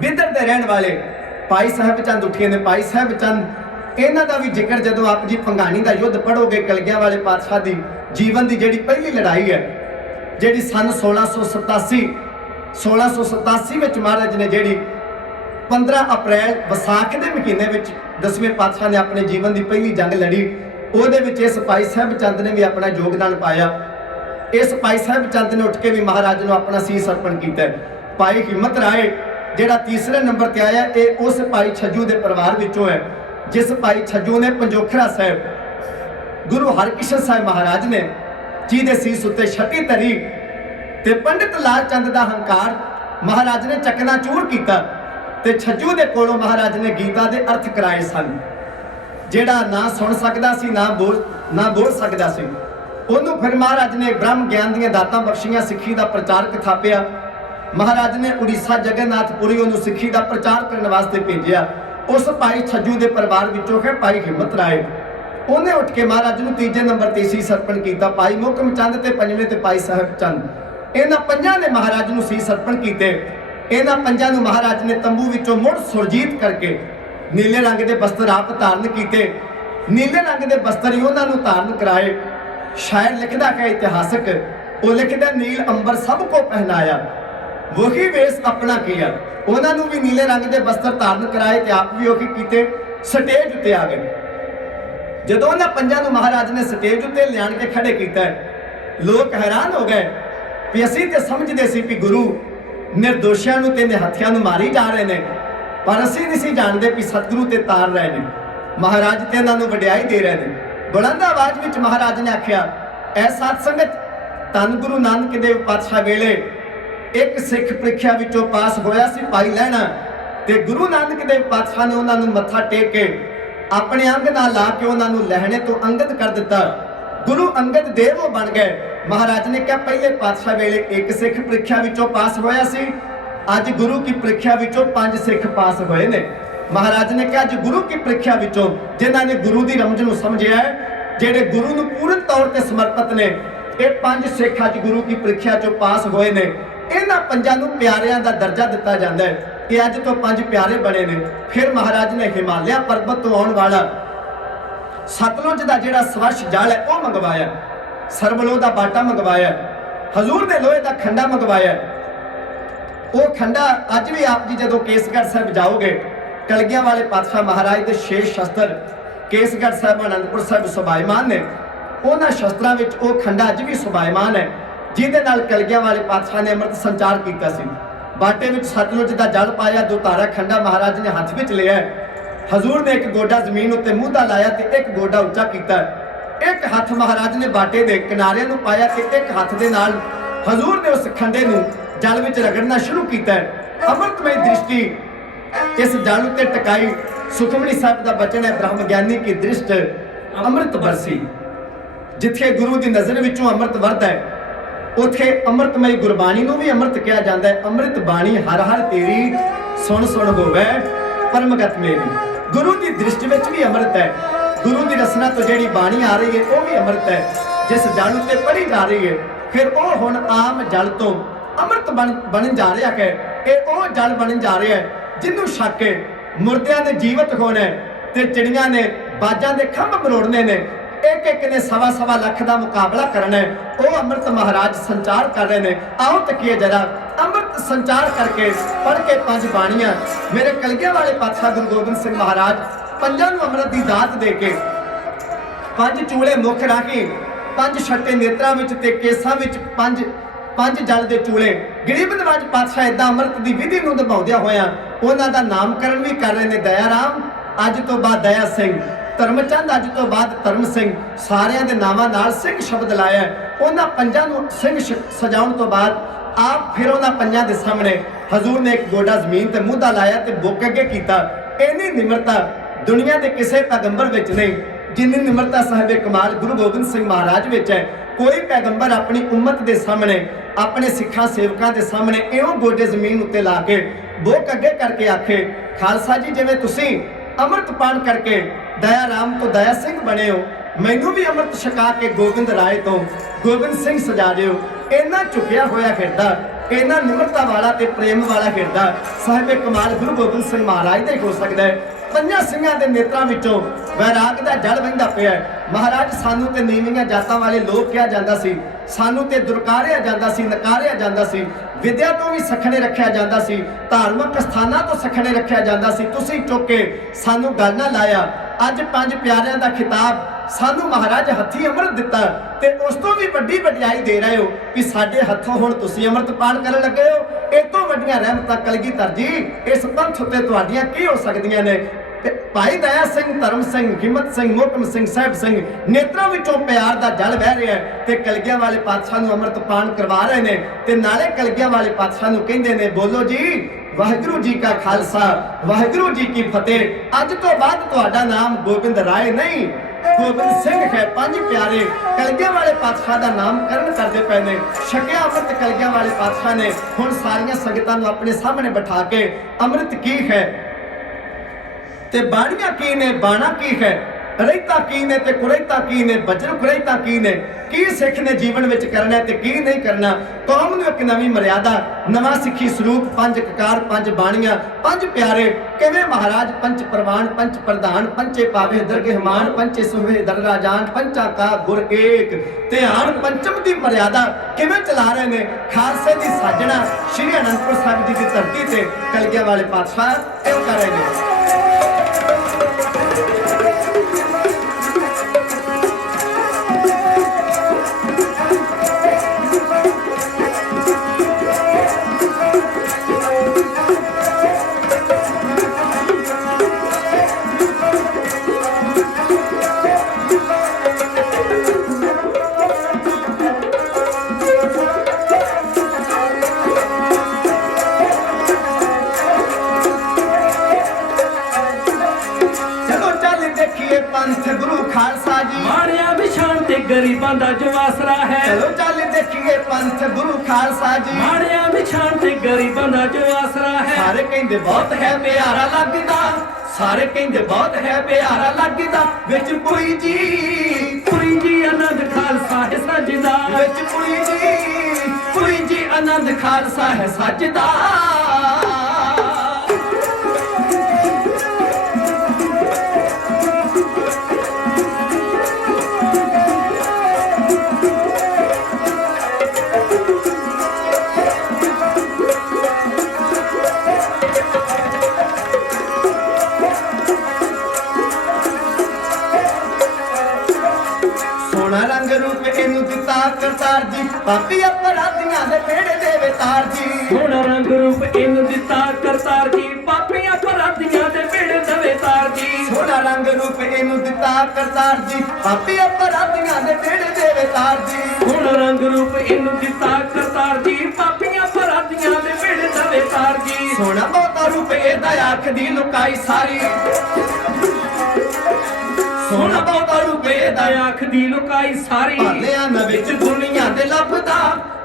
ਬਿੱਦਰ ਦੇ ਰਹਿਣ ਵਾਲੇ ਭਾਈ ਸਾਹਿਬ ਚੰਦ ਉੱਠੇ ਨੇ। ਭਾਈ ਸਾਹਿਬ ਚੰਦ ਇਹਨਾਂ ਦਾ ਵੀ ਜ਼ਿਕਰ ਜਦੋਂ ਆਪ ਜੀ ਭੰਗਾਣੀ ਦਾ ਯੁੱਧ ਪੜ੍ਹੋਗੇ, ਕਲਗੀਆਂ ਵਾਲੇ ਪਾਤਸ਼ਾਹ ਦੀ ਜੀਵਨ ਦੀ ਜਿਹੜੀ ਪਹਿਲੀ ਲੜਾਈ ਹੈ, ਜਿਹੜੀ ਸਨ 1687 ਵਿੱਚ ਮਹਾਰਾਜ ਨੇ ਜਿਹੜੀ 15 ਅਪ੍ਰੈਲ ਵਿਸਾਖ ਦੇ ਮਹੀਨੇ ਵਿੱਚ 10ਵੇਂ ਪਾਤਸ਼ਾਹ ਨੇ ਆਪਣੇ ਜੀਵਨ ਦੀ ਪਹਿਲੀ ਜੰਗ ਲੜੀ, ਉਹਦੇ ਵਿੱਚ ਇਸ ਭਾਈ ਸਾਹਿਬ ਚੰਦ ਨੇ ਵੀ ਆਪਣਾ ਯੋਗਦਾਨ ਪਾਇਆ। ਇਸ ਭਾਈ ਸਾਹਿਬ ਚੰਦ ਨੇ ਉੱਠ ਕੇ ਵੀ ਮਹਾਰਾਜ ਨੂੰ ਆਪਣਾ ਸੀਸ ਅਰਪਣ ਕੀਤਾ। ਭਾਈ ਹਿੰਮਤ ਰਾਏ ਜਿਹੜਾ ਤੀਸਰੇ ਨੰਬਰ ਤੇ ਆਇਆ, ਇਹ ਉਸ ਭਾਈ ਛੱਜੂ ਦੇ ਪਰਿਵਾਰ ਵਿੱਚੋਂ ਹੈ, ਜਿਸ ਭਾਈ ਛੱਜੂ ਨੇ ਪੰਜੋਖਰਾ ਸਾਹਿਬ ਗੁਰੂ ਹਰਕ੍ਰਿਸ਼ਨ ਸਾਹਿਬ ਮਹਾਰਾਜ ਨੇ ਜਿਹਦੇ ਸੀਸ ਉੱਤੇ ਛੱਟੀ ਧਰੀ ਤੇ ਪੰਡਿਤ ਲਾਲ ਚੰਦ ਦਾ ਹੰਕਾਰ ਮਹਾਰਾਜ ਨੇ ਚਕਨਾਚੂਰ ਕੀਤਾ। ਤੇ ਛੱਜੂ ਦੇ ਕੋਲੋਂ ਮਹਾਰਾਜ ਨੇ ਗੀਤਾ ਦੇ ਅਰਥ ਕਰਾਏ ਸਨ। ਜਿਹੜਾ ਨਾ ਸੁਣ ਸਕਦਾ ਸੀ, ਨਾ ਬੋਲ ਸਕਦਾ ਸੀ, ਉਹਨੂੰ ਫਿਰ ਮਹਾਰਾਜ ਨੇ ਬ੍ਰਹਮ ਗਿਆਨ ਦੀਆਂ ਦਾਤਾਂ ਬਖਸ਼ੀਆਂ, ਸਿੱਖੀ ਦਾ ਪ੍ਰਚਾਰਕ ਥਾਪਿਆ। ਮਹਾਰਾਜ ਨੇ ਉੜੀਸਾ ਜਗਨਨਾਥਪੁਰੀ ਉਹਨੂੰ ਸਿੱਖੀ ਦਾ ਪ੍ਰਚਾਰ ਕਰਨ ਵਾਸਤੇ ਭੇਜਿਆ। ਉਸ ਭਾਈ ਛੱਜੂ ਦੇ ਪਰਿਵਾਰ ਵਿੱਚੋਂ ਹੈ ਭਾਈ ਹਿੰਮਤ ਰਾਏ। ਉਹਨੇ ਉੱਠ ਕੇ ਮਹਾਰਾਜ ਨੂੰ ਤੀਜੇ ਨੰਬਰ ਤੇ ਸੀਸ ਅਰਪਣ ਕੀਤਾ। ਭਾਈ ਮੋਹਕਮ ਚੰਦ ਤੇ ਪੰਜਵੇਂ ਤੇ ਭਾਈ ਸਾਹਿਬ ਚੰਦ, ਇਹਨਾਂ ਪੰਜਾਂ ਨੇ ਮਹਾਰਾਜ ਨੂੰ ਸੀਸ ਅਰਪਣ ਕੀਤੇ। ਇਹਨਾਂ ਪੰਜਾਂ ਨੂੰ ਮਹਾਰਾਜ ਨੇ ਤੰਬੂ ਵਿੱਚੋਂ ਮੁੜ ਸੁਰਜੀਤ ਕਰਕੇ ਨੀਲੇ ਰੰਗ ਦੇ ਵਸਤਰ ਆਪ ਧਾਰਨ ਕੀਤੇ। ਨੀਲੇ ਰੰਗ ਦੇ ਵਸਤਰ ਹੀ ਉਹਨਾਂ ਨੂੰ ਧਾਰਨ ਕਰਾਏ। ਸ਼ਾਇਰ ਲਿਖਦਾ ਹੈ ਇਤਿਹਾਸਕ, ਉਹ ਲਿਖਦਾ ਨੀਲ ਅੰਬਰ ਸਭ ਕੋ ਪਹਿਨਾਇਆ, ਵਹੀ ਵੇਸ ਆਪਣਾ ਕੀਆ। ਉਹਨਾਂ ਨੂੰ ਵੀ ਨੀਲੇ ਰੰਗ ਦੇ ਵਸਤਰ ਧਾਰਨ ਕਰਾਏ ਤੇ ਆਪ ਵੀ ਉਹੀ ਕੀਤੇ। ਸਟੇਜ ਉੱਤੇ ਆ ਗਏ। ਜਦੋਂ ਉਹਨਾਂ ਪੰਜਾਂ ਨੂੰ ਮਹਾਰਾਜ ਨੇ ਸਟੇਜ ਉੱਤੇ ਲਿਆਣ ਕੇ ਖੜੇ ਕੀਤਾ, ਲੋਕ ਹੈਰਾਨ ਹੋ ਗਏ ਵੀ ਅਸੀਂ ਤੇ ਸਮਝਦੇ ਸੀ ਵੀ ਗੁਰੂ ਨਿਰਦੋਸ਼ਿਆਂ ਨੂੰ ਤੇ ਨਿਹੱਥਿਆਂ ਨੂੰ ਮਾਰੀ ਜਾ ਰਹੇ ਨੇ, ਪਰ ਅਸੀਂ ਨਹੀਂ ਸੀ ਜਾਣਦੇ ਵੀ ਸਤਿਗੁਰੂ ਤੇ ਤਾਰ ਰਹੇ ਨੇ, ਮਹਾਰਾਜ ਤੇ ਇਹਨਾਂ ਨੂੰ ਵਡਿਆਈ ਦੇ ਰਹੇ ਨੇ। ਬੁਲੰਦ ਆਵਾਜ਼ ਵਿੱਚ ਮਹਾਰਾਜ ਨੇ ਆਖਿਆ, ਐ ਸਾਧ ਸੰਗਤ, ਧੰਨ ਗੁਰੂ ਨਾਨਕ ਦੇਵ ਪਾਤਸ਼ਾਹ ਵੇਲੇ ਇੱਕ ਸਿੱਖ ਪ੍ਰੀਖਿਆ ਵਿੱਚੋਂ ਪਾਸ ਹੋਇਆ ਸੀ, ਭਾਈ ਲਹਿਣਾ, ਤੇ ਗੁਰੂ ਨਾਨਕ ਦੇਵ ਪਾਤਸ਼ਾਹ ਨੇ ਉਹਨਾਂ ਨੂੰ ਮੱਥਾ ਟੇਕ ਕੇ ਆਪਣੇ ਅੰਗ ਨਾਲ ਲਾ ਕੇ ਉਹਨਾਂ ਨੂੰ ਲਹਿਣੇ ਤੋਂ ਅੰਗਦ ਕਰ ਦਿੱਤਾ। ਗੁਰੂ ਅੰਗਦ ਦੇਵ ਉਹ ਬਣ ਗਏ। ਮਹਾਰਾਜ ਨੇ ਕਿਹਾ ਪਹਿਲੇ ਪਾਤਸ਼ਾਹ ਵੇਲੇ ਇੱਕ ਸਿੱਖ ਪ੍ਰੀਖਿਆ ਵਿੱਚੋਂ ਪਾਸ ਹੋਇਆ ਸੀ, ਅੱਜ ਗੁਰੂ ਕੀ ਪ੍ਰੀਖਿਆ ਵਿੱਚੋਂ 5 ਸਿੱਖ ਪਾਸ ਹੋਏ ਨੇ। ਮਹਾਰਾਜ ਨੇ ਕਿਹਾ ਅੱਜ ਗੁਰੂ ਕੀ ਪ੍ਰੀਖਿਆ ਵਿੱਚੋਂ ਜਿਨ੍ਹਾਂ ਨੇ ਗੁਰੂ ਦੀ ਰਮਜ ਨੂੰ ਸਮਝਿਆ, ਜਿਹੜੇ ਗੁਰੂ ਨੂੰ ਪੂਰਨ ਤੌਰ ਤੇ ਸਮਰਪਿਤ ਨੇ, ਇਹ 5 ਸਿੱਖ ਅੱਜ ਗੁਰੂ ਕੀ ਪ੍ਰੀਖਿਆ ਚੋਂ ਪਾਸ ਹੋਏ ਨੇ। ਇਹਨਾਂ ਪੰਜਾਂ ਨੂੰ ਪਿਆਰਿਆਂ ਦਾ ਦਰਜਾ ਦਿੱਤਾ ਜਾਂਦਾ ਹੈ ਕਿ ਅੱਜ ਤੋਂ 5 ਪਿਆਰੇ ਬਣੇ ਨੇ। ਫਿਰ ਮਹਾਰਾਜ ਨੇ ਹਿਮਾਲਿਆ ਪਰਬਤ ਤੋਂ ਆਉਣ ਵਾਲਾ ਸਤਲੁਜ ਦਾ ਜਿਹੜਾ ਸਵੱਛ ਜਲ ਹੈ ਉਹ ਮੰਗਵਾਇਆ, ਸਰਬਲੋ ਦਾ ਬਾਟਾ ਮੰਗਵਾਇਆ, ਹਜ਼ੂਰ ਦੇ ਲੋਹੇ ਦਾ ਖੰਡਾ ਮੰਗਵਾਇਆ। ਉਹ ਖੰਡਾ ਅੱਜ ਵੀ ਆਪ ਜੀ ਜਦੋਂ ਕੇਸਗੜ੍ਹ ਸਾਹਿਬ ਜਾਓਗੇ, ਕਲਗੀਆਂ ਵਾਲੇ ਪਾਤਸ਼ਾਹ ਮਹਾਰਾਜ ਦੇ 6 ਸ਼ਸਤਰ ਕੇਸਗੜ੍ਹ ਸਾਹਿਬ ਅਨੰਦਪੁਰ ਸਾਹਿਬ ਸੁਭਾਇਮਾਨ ਨੇ। ਉਹਨਾਂ ਸ਼ਸਤਰਾਂ ਵਿੱਚ ਉਹ ਖੰਡਾ ਅੱਜ ਵੀ ਸੁਭਾਇਮਾਨ ਹੈ, ਜਿਹਦੇ ਨਾਲ ਕਲਗੀਆਂ ਵਾਲੇ ਪਾਤਸ਼ਾਹ ਨੇ ਅੰਮ੍ਰਿਤ ਸੰਚਾਰ ਕੀਤਾ ਸੀ। ਬਾਟੇ ਵਿੱਚ ਸਤਲੁਜ ਦਾ ਜਲ ਪਾਇਆ, 2 ਧਾਰਾ ਖੰਡਾ ਮਹਾਰਾਜ ਨੇ ਹੱਥ ਵਿੱਚ ਲਿਆ। ਹਜ਼ੂਰ ਨੇ ਇੱਕ ਗੋਡਾ ਜ਼ਮੀਨ ਉੱਤੇ ਮੂਧਾ ਲਾਇਆ ਤੇ ਇੱਕ ਗੋਡਾ ਉੱਚਾ ਕੀਤਾ। ਇੱਕ ਹੱਥ ਮਹਾਰਾਜ ਨੇ ਬਾਟੇ ਦੇ ਕਿਨਾਰਿਆਂ ਨੂੰ ਪਾਇਆ ਤੇ ਇੱਕ ਹੱਥ ਦੇ ਨਾਲ ਹਜ਼ੂਰ ਨੇ ਉਸ ਖੰਡੇ ਨੂੰ ਜਲ ਵਿੱਚ ਰਗੜਨਾ ਸ਼ੁਰੂ ਕੀਤਾ। ਅੰਮ੍ਰਿਤਮਈ ਦ੍ਰਿਸ਼ਟੀ ਇਸ ਜਲ ਉੱਤੇ ਟਿਕਾਈ। ਸੁਖਮਨੀ ਸਾਹਿਬ ਦਾ ਬਚਨ ਹੈ, ਬ੍ਰਹਮ ਗਿਆਨੀ ਕੀ ਦ੍ਰਿਸ਼ਟ ਅੰਮ੍ਰਿਤ ਬਰਸੀ। ਜਿੱਥੇ ਗੁਰੂ ਦੀ ਨਜ਼ਰ ਵਿੱਚੋਂ ਅੰਮ੍ਰਿਤ ਵਰਦਾ ਹੈ, ਉੱਥੇ ਅੰਮ੍ਰਿਤਮਈ ਗੁਰਬਾਣੀ ਨੂੰ ਵੀ ਅੰਮ੍ਰਿਤ ਕਿਹਾ ਜਾਂਦਾ ਹੈ। ਅੰਮ੍ਰਿਤ ਬਾਣੀ ਹਰ ਹਰ ਤੇਰੀ ਸੁਣ ਸੁਣ ਹੋਵੇ ਪਰਮਗਤ ਮੇਰੀ। ਗੁਰੂ ਦੀ ਦ੍ਰਿਸ਼ਟੀ ਵਿੱਚ ਵੀ ਅੰਮ੍ਰਿਤ ਹੈ। ਗੁਰੂ ਦੀ ਰਸਨਾ ਤੋਂ ਜਿਹੜੀ ਬਾਣੀ ਆ ਰਹੀ ਹੈ ਉਹ ਵੀ ਅੰਮ੍ਰਿਤ ਹੈ, ਜਿਸ ਜਲ ਉੱਤੇ ਪੜੀ ਜਾ ਰਹੀ ਹੈ। ਫਿਰ ਉਹ ਹੁਣ ਆਮ ਜਲ ਤੋਂ ਅੰਮ੍ਰਿਤ ਬਣਨ ਜਾ ਰਿਹਾ ਹੈ। ਇਹ ਉਹ ਜਲ ਬਣਨ ਜਾ ਰਿਹਾ ਹੈ ਜਿਹਨੂੰ ਛਕ ਕੇ ਮੁਰਦਿਆਂ ਨੇ ਜੀਵਤ ਹੋਣਾ ਤੇ ਚਿੜੀਆਂ ਨੇ ਬਾਜਾਂ ਦੇ ਖੰਭ ਮਰੋੜਨੇ ਨੇ। ਇੱਕ ਇੱਕ ਨੇ 1.25 ਲੱਖ ਦਾ ਮੁਕਾਬਲਾ ਕਰਨਾ ਹੈ। ਉਹ ਅੰਮ੍ਰਿਤ ਮਹਾਰਾਜ ਸੰਚਾਰ ਕਰ ਰਹੇ ਨੇ। ਆਓ ਤੱਕੀਏ ਜਰਾ ਅੰਮ੍ਰਿਤ ਸੰਚਾਰ ਕਰਕੇ ਪੜ੍ਹ ਕੇ 5 ਬਾਣੀਆਂ ਮੇਰੇ ਕਲਗੀਆਂ ਵਾਲੇ ਪਾਤਸ਼ਾਹ ਗੁਰੂ ਗੋਬਿੰਦ ਸਿੰਘ ਮਹਾਰਾਜ ਪੰਜਾਂ ਨੂੰ ਅੰਮ੍ਰਿਤ ਦੀ ਦਾਤ ਦੇ ਕੇ 5 ਚੂਲੇ ਮੁਖ ਰਾਖੀ, 5 ਛੱਟੇ ਨੇਤਰਾਂ ਵਿੱਚ ਤੇ ਕੇਸਾਂ ਵਿੱਚ 5 ਜਲ ਦੇ ਚੂਲੇ ਗਰੀਬ ਨਵਾਜ ਪਾਤਸ਼ਾਹ ਇਦਾਂ ਅੰਮ੍ਰਿਤ ਦੀ ਵਿਧੀ ਨੂੰ ਨਿਭਾਉਂਦਿਆਂ ਹੋਇਆਂ ਉਹਨਾਂ ਦਾ ਨਾਮਕਰਨ ਵੀ ਕਰ ਰਹੇ ਨੇ। ਦਇਆ ਰਾਮ ਅੱਜ ਤੋਂ ਬਾਅਦ ਦਇਆ ਸਿੰਘ, ਧਰਮਚੰਦ ਅੱਜ ਤੋਂ ਬਾਅਦ ਧਰਮ ਸਿੰਘ, ਸਾਰਿਆਂ ਦੇ ਨਾਵਾਂ ਨਾਲ ਸਿੰਘ ਸ਼ਬਦ ਲਾਇਆ। ਉਹਨਾਂ ਪੰਜਾਂ ਨੂੰ ਸਿੰਘ ਸਜਾਉਣ ਤੋਂ ਬਾਅਦ ਆਪ ਫਿਰ ਉਹਨਾਂ ਪੰਜਾਂ ਦੇ ਸਾਹਮਣੇ ਹਜ਼ੂਰ ਨੇ ਇੱਕ ਗੋਡਾ ਜ਼ਮੀਨ ਤੇ ਮੂੰਹ ਦਾ ਲਾਇਆ ਤੇ ਬੁੱਕ ਅੱਗੇ ਕੀਤਾ। ਇੰਨੀ ਨਿਮਰਤਾ ਦੁਨੀਆ ਦੇ ਕਿਸੇ ਪੈਗੰਬਰ ਵਿੱਚ ਨਹੀਂ ਜਿੰਨੀ ਨਿਮਰਤਾ ਸਾਹਿਬੇ ਕਮਾਲ ਗੁਰੂ ਗੋਬਿੰਦ ਸਿੰਘ ਮਹਾਰਾਜ ਵਿੱਚ ਹੈ। ਕੋਈ ਪੈਗੰਬਰ ਆਪਣੀ ਉਮਤ ਦੇ ਸਾਹਮਣੇ, ਆਪਣੇ ਸਿੱਖਾਂ ਸੇਵਕਾਂ ਦੇ ਸਾਹਮਣੇ ਇਉਂ ਗੋਡੇ ਜ਼ਮੀਨ ਉੱਤੇ ਲਾ ਕੇ ਬੁੱਕ ਅੱਗੇ ਕਰਕੇ ਆਖੇ, ਖਾਲਸਾ ਜੀ ਜਿਵੇਂ ਤੁਸੀਂ ਅੰਮ੍ਰਿਤ ਪਾਨ ਕਰਕੇ ਦਇਆ ਰਾਮ ਤੋਂ ਦਇਆ ਸਿੰਘ ਬਣੇ ਹੋ, ਮੈਨੂੰ ਵੀ ਅੰਮ੍ਰਿਤ ਛਕਾ ਕੇ ਗੋਬਿੰਦ ਰਾਏ ਤੋਂ ਗੋਬਿੰਦ ਸਿੰਘ ਸਜਾ ਦਿਓ। ਇੰਨਾ ਝੁਕਿਆ ਹੋਇਆ ਹਿਰਦਾ, ਇੰਨਾ ਨਿਮਰਤਾ ਵਾਲਾ ਤੇ ਪ੍ਰੇਮ ਵਾਲਾ ਹਿਰਦਾ ਸਾਹਿਬੇ ਕਮਾਲ ਗੁਰੂ ਗੋਬਿੰਦ ਸਿੰਘ ਮਹਾਰਾਜ ਦਾ ਹੀ ਹੋ ਸਕਦਾ ਹੈ। ਪੰਜਾਂ ਸਿੰਘਾਂ ਦੇ ਨੇਤਰਾਂ ਵਿੱਚੋਂ ਵੈਰਾਗ ਦਾ ਜਲ ਵਹਿੰਦਾ ਪਿਆ। ਮਹਾਰਾਜ ਸਾਨੂੰ ਤੇ ਨੀਵੀਆਂ ਜਾਤਾਂ ਵਾਲੇ ਲੋਕ ਕਿਹਾ ਜਾਂਦਾ ਸੀ, ਸਾਨੂੰ ਤੇ ਦੁਰਕਾਰਿਆ ਜਾਂਦਾ ਸੀ, ਨਕਾਰਿਆ ਜਾਂਦਾ ਸੀ, ਵਿਦਿਆ ਤੋਂ ਵੀ ਸਖਣੇ ਰੱਖਿਆ ਜਾਂਦਾ ਸੀ, ਧਾਰਮਿਕ ਸਥਾਨਾਂ ਤੋਂ ਸਖਣੇ ਰੱਖਿਆ ਜਾਂਦਾ ਸੀ। ਤੁਸੀਂ ਚੁੱਕ ਕੇ ਸਾਨੂੰ ਗੱਲ ਨਾ ਲਾਇਆ। ਅੱਜ ਪੰਜ ਪਿਆਰਿਆਂ ਦਾ ਖਿਤਾਬ ਸਾਨੂੰ ਮਹਾਰਾਜ ਹੱਥੀਂ ਅੰਮ੍ਰਿਤ ਦਿੱਤਾ ਤੇ ਉਸ ਤੋਂ ਵੀ ਵੱਡੀ ਵਡਿਆਈ ਦੇ ਰਹੇ ਹੋ ਕਿ ਸਾਡੇ ਹੱਥੋਂ ਹੁਣ ਤੁਸੀਂ ਅੰਮ੍ਰਿਤ ਪਾਨ ਕਰਨ ਲੱਗੇ ਹੋ। ਇਹ ਤੋਂ ਵੱਡੀਆਂ ਰਹਿਮਤਾਂ ਕਲਗੀਧਰ ਜੀ ਇਸ ਪੰਥ ਉੱਤੇ ਤੁਹਾਡੀਆਂ ਕੀ ਹੋ ਸਕਦੀਆਂ ਨੇ। ਭਾਈ ਦਇਆ ਸਿੰਘ, ਧਰਮ ਸਿੰਘ, ਹਿੰਮਤ ਸਿੰਘ, ਮੋਹਕਮ ਸਿੰਘ, ਸਾਹਿਬ ਸਿੰਘ ਨੇਤਰਾਂ ਵਿੱਚੋਂ ਪਿਆਰ ਦਾ ਜਲ ਵਹਿ ਰਿਹਾ ਤੇ ਕਲਗੀਆਂ ਵਾਲੇ ਪਾਤਸ਼ਾਹ ਨੂੰ ਅੰਮ੍ਰਿਤ ਪਾਨ ਕਰਵਾ ਰਹੇ ਨੇ ਤੇ ਨਾਲੇ ਕਲਗੀਆਂ ਵਾਲੇ ਪਾਤਸ਼ਾਹ ਨੂੰ ਕਹਿੰਦੇ ਨੇ, ਬੋਲੋ ਜੀ ਵਾਹਿਗੁਰੂ ਜੀ ਕਾ ਖਾਲਸਾ, ਵਾਹਿਗੁਰੂ ਜੀ ਕੀ ਫਤਿਹ। ਅੱਜ ਤੋਂ ਬਾਅਦ ਤੁਹਾਡਾ ਨਾਮ ਗੋਬਿੰਦ ਰਾਏ ਨਹੀਂ, ਗੋਬਿੰਦ ਸਿੰਘ ਹੈ। ਪੰਜ ਪਿਆਰੇ ਕਲਗੀਆਂ ਵਾਲੇ ਪਾਤਸ਼ਾਹ ਦਾ ਨਾਮਕਰਨ ਕਰਦੇ ਪਏ ਨੇ। ਛਕਿਆ ਅੰਮ੍ਰਿਤ ਕਲਗੀਆਂ ਵਾਲੇ ਪਾਤਸ਼ਾਹ ਨੇ। ਹੁਣ ਸਾਰੀਆਂ ਸੰਗਤਾਂ ਨੂੰ ਆਪਣੇ ਸਾਹਮਣੇ ਬਿਠਾ ਕੇ ਅੰਮ੍ਰਿਤ ਕੀ ਹੈ ਤੇ ਬਾਣੀਆਂ ਕੀ ਨੇ, ਬਾਣਾ ਕੀ ਹੈ, ਰਹਿਤਾ ਕੀ ਨੇ ਤੇ ਕੁਰੈਤਾ ਕੀ ਨੇ, ਬਜਰ ਕੁਰੈਤਾ ਕੀ ਨੇ, ਕੀ ਸਿੱਖ ਨੇ ਜੀਵਨ ਵਿੱਚ ਕਰਨਾ ਤੇ ਕੀ ਨਹੀਂ ਕਰਨਾ। ਕੌਮ ਨੂੰ ਇੱਕ ਨਵੀਂ ਮਰਿਆਦਾ, ਨਵਾਂ ਸਿੱਖੀ ਸਰੂਪ, ਪੰਜ ਕਕਾਰ, ਪੰਜ ਬਾਣੀਆਂ, ਪੰਜ ਪਿਆਰੇ ਕਿਵੇਂ ਮਹਾਰਾਜ ਪੰਚ ਪ੍ਰਵਾਨ, ਪੰਚ ਪ੍ਰਧਾਨ, ਪੰਚੇ ਪਾਵੇ ਦਰਗਹਿਮਾਨ, ਪੰਚੇ ਸੁਭੇ ਦਰ ਰਾਜਾਨ, ਪੰਚਾ ਕਾ ਗੁਰ ਏਕ ਧਿਆਨ, ਪੰਚਮ ਦੀ ਮਰਿਆਦਾ ਕਿਵੇਂ ਚਲਾ ਰਹੇ ਨੇ। ਖਾਲਸੇ ਦੀ ਸਾਜਣਾ ਸ਼੍ਰੀ ਅਨੰਦਪੁਰ ਸਾਹਿਬ ਜੀ ਦੀ ਧਰਤੀ ਤੇ ਕਲਗੀਆਂ ਵਾਲੇ ਪਾਤਸ਼ਾਹ ਇਹ ਕਰ ਰਹੇ ਨੇ। ਗਰੀਬਾਂ ਦਾ ਜੋ ਆਸਰਾ ਹੈ। ਚਲੋ ਚੱਲ ਦੇਖੀਏ ਪੰਥ ਗੁਰੂ ਖਾਲਸਾ ਜੀ। ਮਾੜਿਆਂ ਵਿਛਾਣ ਤੇ ਗਰੀਬਾਂ ਦਾ ਜੋ ਆਸਰਾ ਹੈ। ਸਾਰੇ ਕਹਿੰਦੇ ਬਹੁਤ ਹੈ ਪਿਆਰਾ ਲੱਗਦਾ, ਸਾਰੇ ਕਹਿੰਦੇ ਬਹੁਤ ਹੈ ਪਿਆਰਾ ਲੱਗਦਾ, ਵਿੱਚ ਪੁਰੀ ਜੀ ਆਨੰਦ ਖਾਲਸਾ ਹੈ ਸੱਜਦਾ, ਵਿੱਚ ਪੁਰੀ ਜੀ ਆਨੰਦ ਖਾਲਸਾ ਹੈ ਸੱਜਦਾ। ਕਰਤਾਰ ਜੀ ਪਾਪੀ ਅਪਰਾਧੀਆਂ ਦੇ ਬੇੜੇ ਦੇਵੇ ਤਾਰ ਜੀ। ਸੋਹਣਾ ਰੰਗ ਰੂਪ ਇਹਨੂੰ ਦਿੱਤਾ ਕਰਤਾਰ ਜੀ, ਪਾਪੀ ਅਪਰਾਧੀਆਂ ਦੇ ਬੇੜੇ ਦੇਵੇ ਤਾਰ ਜੀ। ਸੋਹਣਾ ਰੰਗ ਰੂਪ ਇਹਨੂੰ ਦਿੱਤਾ ਕਰਤਾਰ ਜੀ, ਪਾਪੀ ਅਪਰਾਧੀਆਂ ਦੇ ਬੇੜੇ ਦੇਵੇ ਤਾਰ ਜੀ। ਸੋਹਣਾ ਰੰਗ ਰੂਪ ਇਹਨੂੰ ਦਿੱਤਾ ਕਰਤਾਰ ਜੀ, ਪਾਪੀ ਅਪਰਾਧੀਆਂ ਦੇ ਬੇੜੇ ਦੇਵੇ ਤਾਰ ਜੀ। ਸੋਹਣਾ ਬਹੁਤਾ ਰੂਪ ਇਹਦਾ ਅੱਖ ਦੀ ਲੁਕਾਈ ਸਾਰੀ, ਸੋਹਣਾ ਬਹੁਤਾ ਰੂਪ ਇਹਦਾ ਅੱਖ ਦੀ ਲੁਕਾਈ ਸਾਰੀ। ਭਾਲਿਆਂ ਨਾ ਵਿੱਚ ਦੁਨੀਆ ਦੇ ਲੱਭਦਾ,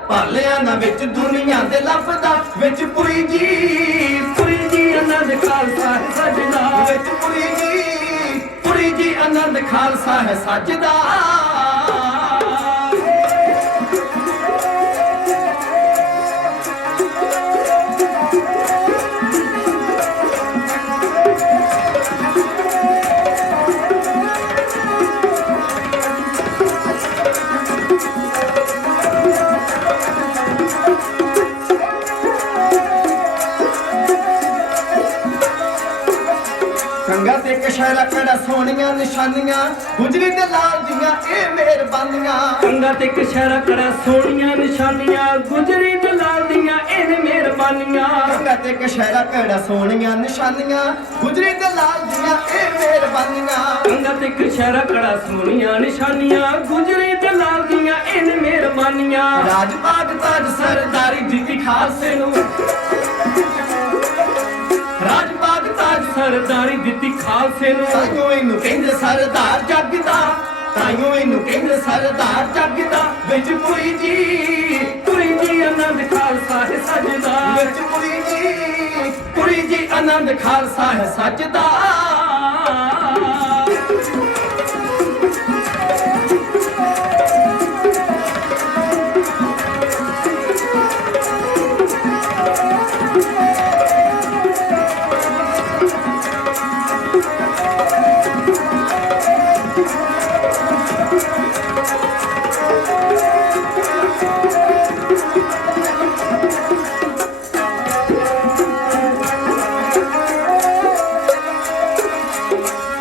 ਭਾਲਿਆਂ ਨਾ ਵਿੱਚ ਦੁਨੀਆ ਦੇ ਲੱਭਦਾ, ਵਿੱਚ ਪੁਰੀ ਜੀ ਆਨੰਦ ਖਾਲਸਾ ਹੈ ਸੱਜਦਾ, ਵਿੱਚ ਪੁਰੀ ਜੀ ਆਨੰਦ ਖਾਲਸਾ ਹੈ ਸੱਜਦਾ। ਸ਼ਹਿਰਾ ਕਿਹੜਾ ਸੋਹਣੀਆਂ ਨਿਸ਼ਾਨੀਆਂ, ਗੁਜਰੀ ਤੇ ਲਾਲ ਦੀਆਂ ਇਹ ਮਿਹਰਬਾਨੀਆਂ। ਕੰਗਾ ਤੇ ਕਸ਼ਹਿਰਾ ਕਿਹੜਾ ਸੋਹਣੀਆਂ ਨਿਸ਼ਾਨੀਆਂ, ਗੁਜਰੀ ਤੇ ਲਾਲ ਦੀਆਂ ਇਹ ਮਿਹਰਬਾਨੀਆਂ ਕੰਗਾ ਤੇ ਕਸ਼ਹਿਰਾ ਘੜਾ ਸੋਹਣੀਆਂ ਨਿਸ਼ਾਨੀਆਂ ਗੁਜਰੀ ਤੇ ਲਾਲ ਦੀਆਂ ਇਹ ਮਿਹਰਬਾਨੀਆਂ ਕੰਗਾ ਤੇ ਕਸ਼ਹਿਰਾ ਕੜਾ ਸੋਹਣੀਆਂ ਨਿਸ਼ਾਨੀਆਂ ਗੁਜਰੀ ਤੇ ਲਾਲ ਦੀਆਂ ਇਹਨ ਮਿਹਰਬਾਨੀਆਂ ਰਾਜ ਬਾਗ ਤਾਜ ਸਰਦਾਰੀ ਦਿੱਤੀ ਖਾਲਸੇ ਨੂੰ ਰਾਜ ਬਾਗ ਤਾਜ ਸਰਦਾਰੀ ਦਿੱਤੀ ਖਾਲਸੇ ਨੂੰ ਤਾਈਓ ਇਹਨੂੰ ਕਹਿੰਦੇ ਸਰਦਾਰ ਜੱਗ ਦਾ ਤਾਈਓ ਇਹਨੂੰ ਕਹਿੰਦੇ ਸਰਦਾਰ ਜੱਗ ਦਾ ਵਿੱਚ ਪੁਰੀ ਜੀ ਆਨੰਦ ਖਾਲਸਾ ਹੈ ਸਜਦਾ ਵਿੱਚ ਪੁਰੀ ਜੀ ਆਨੰਦ ਖਾਲਸਾ ਹੈ ਸਜਦਾ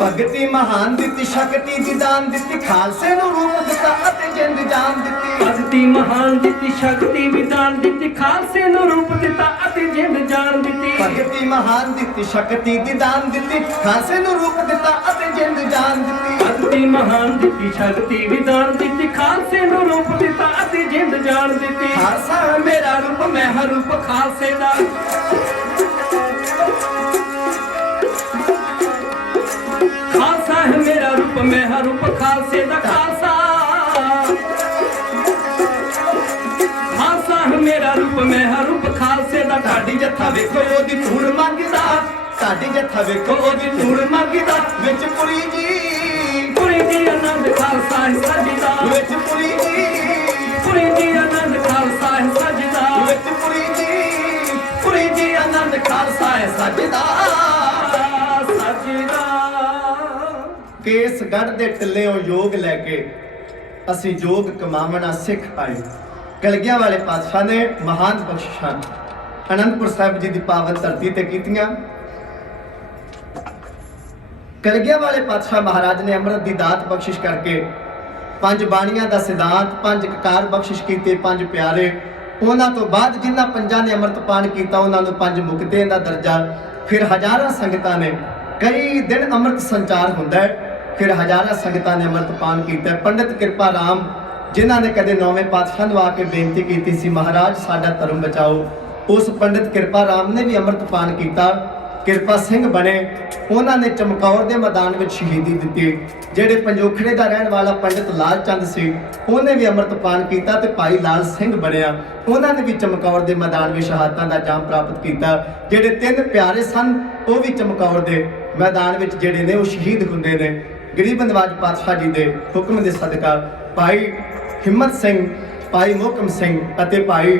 ਭਗਤੀ ਮਹਾਨ ਦਿੱਤੀ ਸ਼ਕਤੀ ਦੀ ਦਾਨ ਦਿੱਤੀ ਖਾਲਸੇ ਨੂੰ ਰੂਪ ਦਿੱਤਾ ਅਤੇ ਜਿੰਦ ਜਾਨ ਦਿੱਤੀ ਭਗਤੀ ਮਹਾਨ ਦਿੱਤੀ ਸ਼ਕਤੀ ਵਿਦਾਨ ਦਿੱਤੀ ਖਾਲਸੇ ਨੂੰ ਰੂਪ ਦਿੱਤਾ ਅਤੇ ਜਿੰਦ ਜਾਨ ਦਿੱਤੀ ਭਗਤੀ ਮਹਾਨ ਦਿੱਤੀ ਸ਼ਕਤੀ ਦੀ ਦਾਨ ਦਿੱਤੀ ਖਾਲਸੇ ਨੂੰ ਰੂਪ ਦਿੱਤਾ ਅਤੇ ਜਿੰਦ ਜਾਨ ਦਿੱਤੀ ਭਗਤੀ ਮਹਾਨ ਦਿੱਤੀ ਸ਼ਕਤੀ ਵਿਦਾਨ ਦਿੱਤੀ ਖਾਲਸੇ ਨੂੰ ਰੂਪ ਦਿੱਤਾ ਅਤੇ ਜਿੰਦ ਜਾਨ ਦਿੱਤੀ ਖਾਲਸਾ ਮੇਰਾ ਰੂਪ ਮੈਂ ਹਾਂ ਰੂਪ ਖਾਲਸੇ ਦਾ ਖਾਲਸਾ ਹੈ ਮੇਰਾ ਰੂਪ ਮੈਂ ਹਾਂ ਰੂਪ ਖਾਲਸੇ ਦਾ ਖਾਲਸਾ ਹੈ ਮੇਰਾ ਰੂਪ ਮੈਂ ਹਾਂ ਰੂਪ ਖਾਲਸੇ ਦਾ ਢਾਡੀ ਜੱਥਾ ਵੇਖੋ ਉਹਦੀ ਧੂੜ ਮੰਗਦਾ ਢਾਡੀ ਜੱਥਾ ਵੇਖੋ ਉਹਦੀ ਧੂੜ ਮੰਗਦਾ ਵਿੱਚ ਪੁਰੀ ਜੀ ਆਨੰਦ ਖਾਲਸਾ ਹੈ ਸਜਦਾ ਵਿੱਚ ਪੁਰੀ ਜੀ ਆਨੰਦ ਖਾਲਸਾ ਹੈ ਸਜਦਾ ਵਿੱਚ ਪੁਰੀ ਜੀ ਆਨੰਦ ਖਾਲਸਾ ਹੈ ਸਜਦਾ ਕੇਸਗੜ੍ਹ ਦੇ ਟਿੱਲਿਓਂ ਯੋਗ ਲੈ ਕੇ ਅਸੀਂ ਯੋਗ ਕਮਾਵਣਾ ਸਿੱਖ ਆਏ ਕਲਗੀਆਂ ਵਾਲੇ ਪਾਤਸ਼ਾਹ ਨੇ ਮਹਾਨ ਬਖਸ਼ਿਸ਼ਾਂ ਅਨੰਦਪੁਰ ਸਾਹਿਬ ਜੀ ਦੀ ਪਾਵਨ ਧਰਤੀ ਤੇ ਕੀਤੀਆਂ ਕਲਗੀਆਂ ਵਾਲੇ ਪਾਤਸ਼ਾਹ ਮਹਾਰਾਜ ਨੇ ਅੰਮ੍ਰਿਤ ਦੀ ਦਾਤ ਬਖਸ਼ਿਸ਼ ਕਰਕੇ ਪੰਜ ਬਾਣੀਆਂ ਦਾ ਸਿਧਾਂਤ ਪੰਜ ਕਕਾਰ ਬਖਸ਼ਿਸ਼ ਕੀਤੇ ਪੰਜ ਪਿਆਰੇ ਉਹਨਾਂ ਤੋਂ ਬਾਅਦ ਜਿਨ੍ਹਾਂ ਪੰਜਾਂ ਨੇ ਅੰਮ੍ਰਿਤ ਪਾਨ ਕੀਤਾ ਉਹਨਾਂ ਨੂੰ ਪੰਜ ਮੁਕਤਿਆਂ ਦਾ ਦਰਜਾ ਫਿਰ ਹਜ਼ਾਰਾਂ ਸੰਗਤਾਂ ਨੇ ਕਈ ਦਿਨ ਅੰਮ੍ਰਿਤ ਸੰਚਾਰ ਹੁੰਦਾ ਹੈ ਫਿਰ ਹਜ਼ਾਰਾਂ ਸੰਗਤਾਂ ਨੇ ਅੰਮ੍ਰਿਤ ਪਾਨ ਕੀਤਾ ਪੰਡਿਤ ਕਿਰਪਾ ਰਾਮ ਜਿਨ੍ਹਾਂ ਨੇ ਕਦੇ ਨੌਵੇਂ ਪਾਤਸ਼ਾਹ ਨੂੰ ਆ ਕੇ ਬੇਨਤੀ ਕੀਤੀ ਸੀ ਮਹਾਰਾਜ ਸਾਡਾ ਧਰਮ ਬਚਾਓ ਉਸ ਪੰਡਿਤ ਕਿਰਪਾ ਰਾਮ ਨੇ ਵੀ ਅੰਮ੍ਰਿਤ ਪਾਨ ਕੀਤਾ ਕਿਰਪਾ ਸਿੰਘ ਬਣੇ ਉਹਨਾਂ ਨੇ ਚਮਕੌਰ ਦੇ ਮੈਦਾਨ ਵਿੱਚ ਸ਼ਹੀਦੀ ਦਿੱਤੀ ਜਿਹੜੇ ਪੰਜੋਖੜੇ ਦਾ ਰਹਿਣ ਵਾਲਾ ਪੰਡਿਤ ਲਾਲ ਚੰਦ ਸੀ ਉਹਨੇ ਵੀ ਅੰਮ੍ਰਿਤ ਪਾਨ ਕੀਤਾ ਤੇ ਭਾਈ ਲਾਲ ਸਿੰਘ ਬਣਿਆ ਉਹਨਾਂ ਨੇ ਵੀ ਚਮਕੌਰ ਦੇ ਮੈਦਾਨ ਵਿੱਚ ਸ਼ਹਾਦਤਾਂ ਦਾ ਜਾਮ ਪ੍ਰਾਪਤ ਕੀਤਾ ਜਿਹੜੇ ਤਿੰਨ ਪਿਆਰੇ ਸਨ ਉਹ ਵੀ ਚਮਕੌਰ ਦੇ ਮੈਦਾਨ ਵਿੱਚ ਜਿਹੜੇ ਨੇ ਉਹ ਸ਼ਹੀਦ ਹੁੰਦੇ ਨੇ ਗਰੀਬ ਨਵਾਜ ਪਾਤਸ਼ਾਹ ਜੀ ਦੇ ਹੁਕਮ ਦੇ ਸਦਕਾ ਭਾਈ ਹਿੰਮਤ ਸਿੰਘ ਭਾਈ ਮੋਹਕਮ ਸਿੰਘ ਅਤੇ ਭਾਈ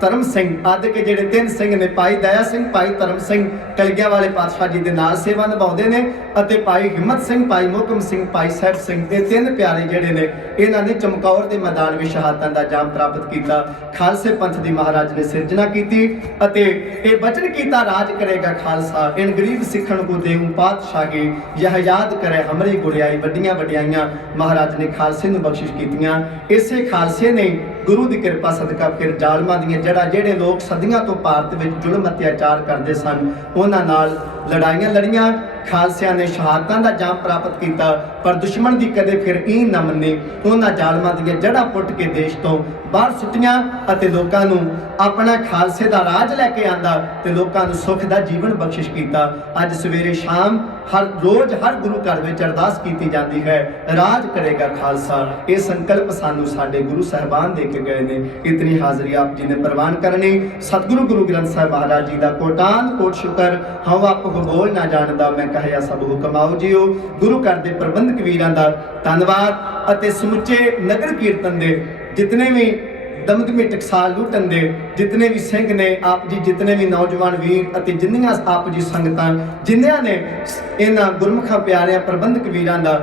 ਧਰਮ ਸਿੰਘ ਆਦਿ ਕੇ ਜਿਹੜੇ ਤਿੰਨ ਸਿੰਘ ਨੇ ਭਾਈ ਦਇਆ ਸਿੰਘ ਭਾਈ ਧਰਮ ਸਿੰਘ ਕਲਗੀਆਂ ਵਾਲੇ ਪਾਤਸ਼ਾਹ ਜੀ ਦੇ ਨਾਲ ਸੇਵਾ ਨਿਭਾਉਂਦੇ ਨੇ ਅਤੇ ਭਾਈ ਹਿੰਮਤ ਸਿੰਘ ਭਾਈ ਮੋਹਕਮ ਸਿੰਘ ਭਾਈ ਸਾਹਿਬ ਸਿੰਘ ਦੇ ਤਿੰਨ ਪਿਆਰੇ ਜਿਹੜੇ ਨੇ ਇਹਨਾਂ ਨੇ ਚਮਕੌਰ ਦੇ ਮੈਦਾਨ ਵਿੱਚ ਸ਼ਹਾਦਤਾਂ ਦਾ ਜਾਮ ਪ੍ਰਾਪਤ ਕੀਤਾ ਖਾਲਸੇ ਪੰਥ ਦੀ ਮਹਾਰਾਜ ਨੇ ਸਿਰਜਣਾ ਕੀਤੀ ਅਤੇ ਇਹ ਬਚਨ ਕੀਤਾ ਰਾਜ ਕਰੇਗਾ ਖਾਲਸਾ ਇਨ ਗਰੀਬ ਸਿੱਖਣ ਕੋ ਦੇਉ ਪਾਤਸ਼ਾਹੀ ਯਹ ਯਾਦ ਕਰੇ ਹਮਰੀ ਗੁਰਿਆਈ ਵੱਡੀਆਂ ਵਡਿਆਈਆਂ ਮਹਾਰਾਜ ਨੇ ਖਾਲਸੇ ਨੂੰ ਬਖਸ਼ਿਸ਼ ਕੀਤੀਆਂ ਇਸੇ ਖਾਲਸੇ ਨੇ ਗੁਰੂ ਦੀ ਕਿਰਪਾ ਸਦਕਾ ਫਿਰ ਜ਼ਾਲਮਾਂ ਦੀਆਂ ਜਿਹੜੇ ਲੋਕ ਸਦੀਆਂ ਤੋਂ ਭਾਰਤ ਵਿੱਚ ਜ਼ੁਲਮ ਅਤਿਆਚਾਰ ਕਰਦੇ ਸਨ ਉਹਨਾਂ ਨਾਲ ਲੜਾਈਆਂ ਲੜੀਆਂ ਖਾਲਸਿਆਂ ਨੇ ਸ਼ਹਾਦਤਾਂ ਦਾ ਜਾਮ ਪ੍ਰਾਪਤ ਕੀਤਾ ਪਰ ਦੁਸ਼ਮਣ ਦੀ ਕਦੇ ਫਿਰ ਈਨ ਨਾ ਮੰਨੀ ਉਹਨਾਂ ਜ਼ਾਲਮਾਂ ਦੀਆਂ ਜੜ੍ਹਾਂ ਪੁੱਟ ਕੇ ਦੇਸ਼ ਤੋਂ ਬਾਹਰ ਸੁੱਟੀਆਂ ਅਤੇ ਲੋਕਾਂ ਨੂੰ ਆਪਣਾ ਖਾਲਸੇ ਦਾ ਰਾਜ ਲੈ ਕੇ ਆਂਦਾ ਤੇ ਲੋਕਾਂ ਨੂੰ ਸੁੱਖ ਦਾ ਜੀਵਨ ਬਖਸ਼ਿਸ਼ ਕੀਤਾ ਅੱਜ ਸਵੇਰੇ ਸ਼ਾਮ ਹਰ ਰੋਜ਼ ਹਰ ਗੁਰੂ ਘਰ ਵਿੱਚ ਅਰਦਾਸ ਕੀਤੀ ਜਾਂਦੀ ਹੈ ਰਾਜ ਕਰੇਗਾ ਖਾਲਸਾ ਇਹ ਸੰਕਲਪ ਸਾਨੂੰ ਸਾਡੇ ਗੁਰੂ ਸਾਹਿਬਾਨ ਦੇ ਕੇ ਗਏ ਨੇ ਇਤਨੀ ਹਾਜ਼ਰੀ ਆਪ ਜੀ ਨੇ ਪ੍ਰਵਾਨ ਕਰਨੀ ਸਤਿਗੁਰੂ ਗੁਰੂ ਗ੍ਰੰਥ ਸਾਹਿਬ ਮਹਾਰਾਜ ਜੀ ਦਾ ਕੋਟਾਨ ਕੋਟ ਸ਼ੁਕਰ ਹਉ ਆਪ ਕੋ ਬੋਲ ਨਾ ਜਾਣਦਾ ਮੈਂ ਕਹਿਆ ਸਭ ਹੁਕਮ ਆਓ ਜੀਓ ਗੁਰੂ ਘਰ ਦੇ ਪ੍ਰਬੰਧਕ ਵੀਰਾਂ ਦਾ ਧੰਨਵਾਦ ਅਤੇ ਸਮੁੱਚੇ ਨਗਰ ਕੀਰਤਨ ਦੇ ਜਿਤਨੇ ਵੀ ਦਮਦਮੀ ਟਕਸਾਲ ਲੁੱਟਣ ਦੇ ਜਿਤਨੇ ਵੀ ਸਿੰਘ ਨੇ ਆਪ ਜੀ ਜਿਤਨੇ ਵੀ ਨੌਜਵਾਨ ਵੀਰ ਅਤੇ ਜਿੰਨੀਆਂ ਆਪ ਜੀ ਸੰਗਤਾਂ ਜਿਨ੍ਹਾਂ ਨੇ ਇਹਨਾਂ ਗੁਰਮੁਖਾਂ ਪਿਆਰਿਆਂ ਪ੍ਰਬੰਧਕ ਵੀਰਾਂ ਦਾ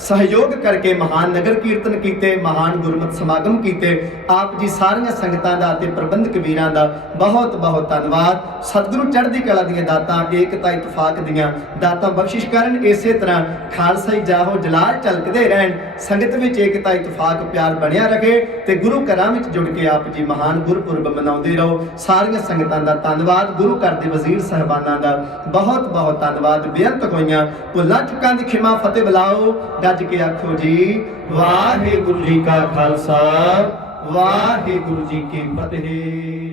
सहयोग करके महान नगर कीर्तन कीते, महान गुरमत समागम कीते। आप जी सारियां संगतां दा ते प्रबंधक वीरां दा बहुत बहुत धन्नवाद। सतगुरु चढ़दी कला दीआं दातां, एकता इतफाक दीआं दातां बख्शिश करन। इसे तरह खालसाई जाहो जलाल झलकदे रहन, संगत विच एकता इतफाक प्यार बनिया रहे ते गुरु घरां विच जुड़ के आप जी महान गुरपुरब मनाउंदे रहो। सारियां संगतां दा धन्नवाद। गुरु घर दे वजीर साहबानां दा बहुत बहुत धन्नवाद। बेअंत होईयां भुल्लां चुकां दी खिमा फतेह बुलाओ। गज के आखो जी वाहिगुरू जी का खालसा, वाहिगुरू जी की फतेह।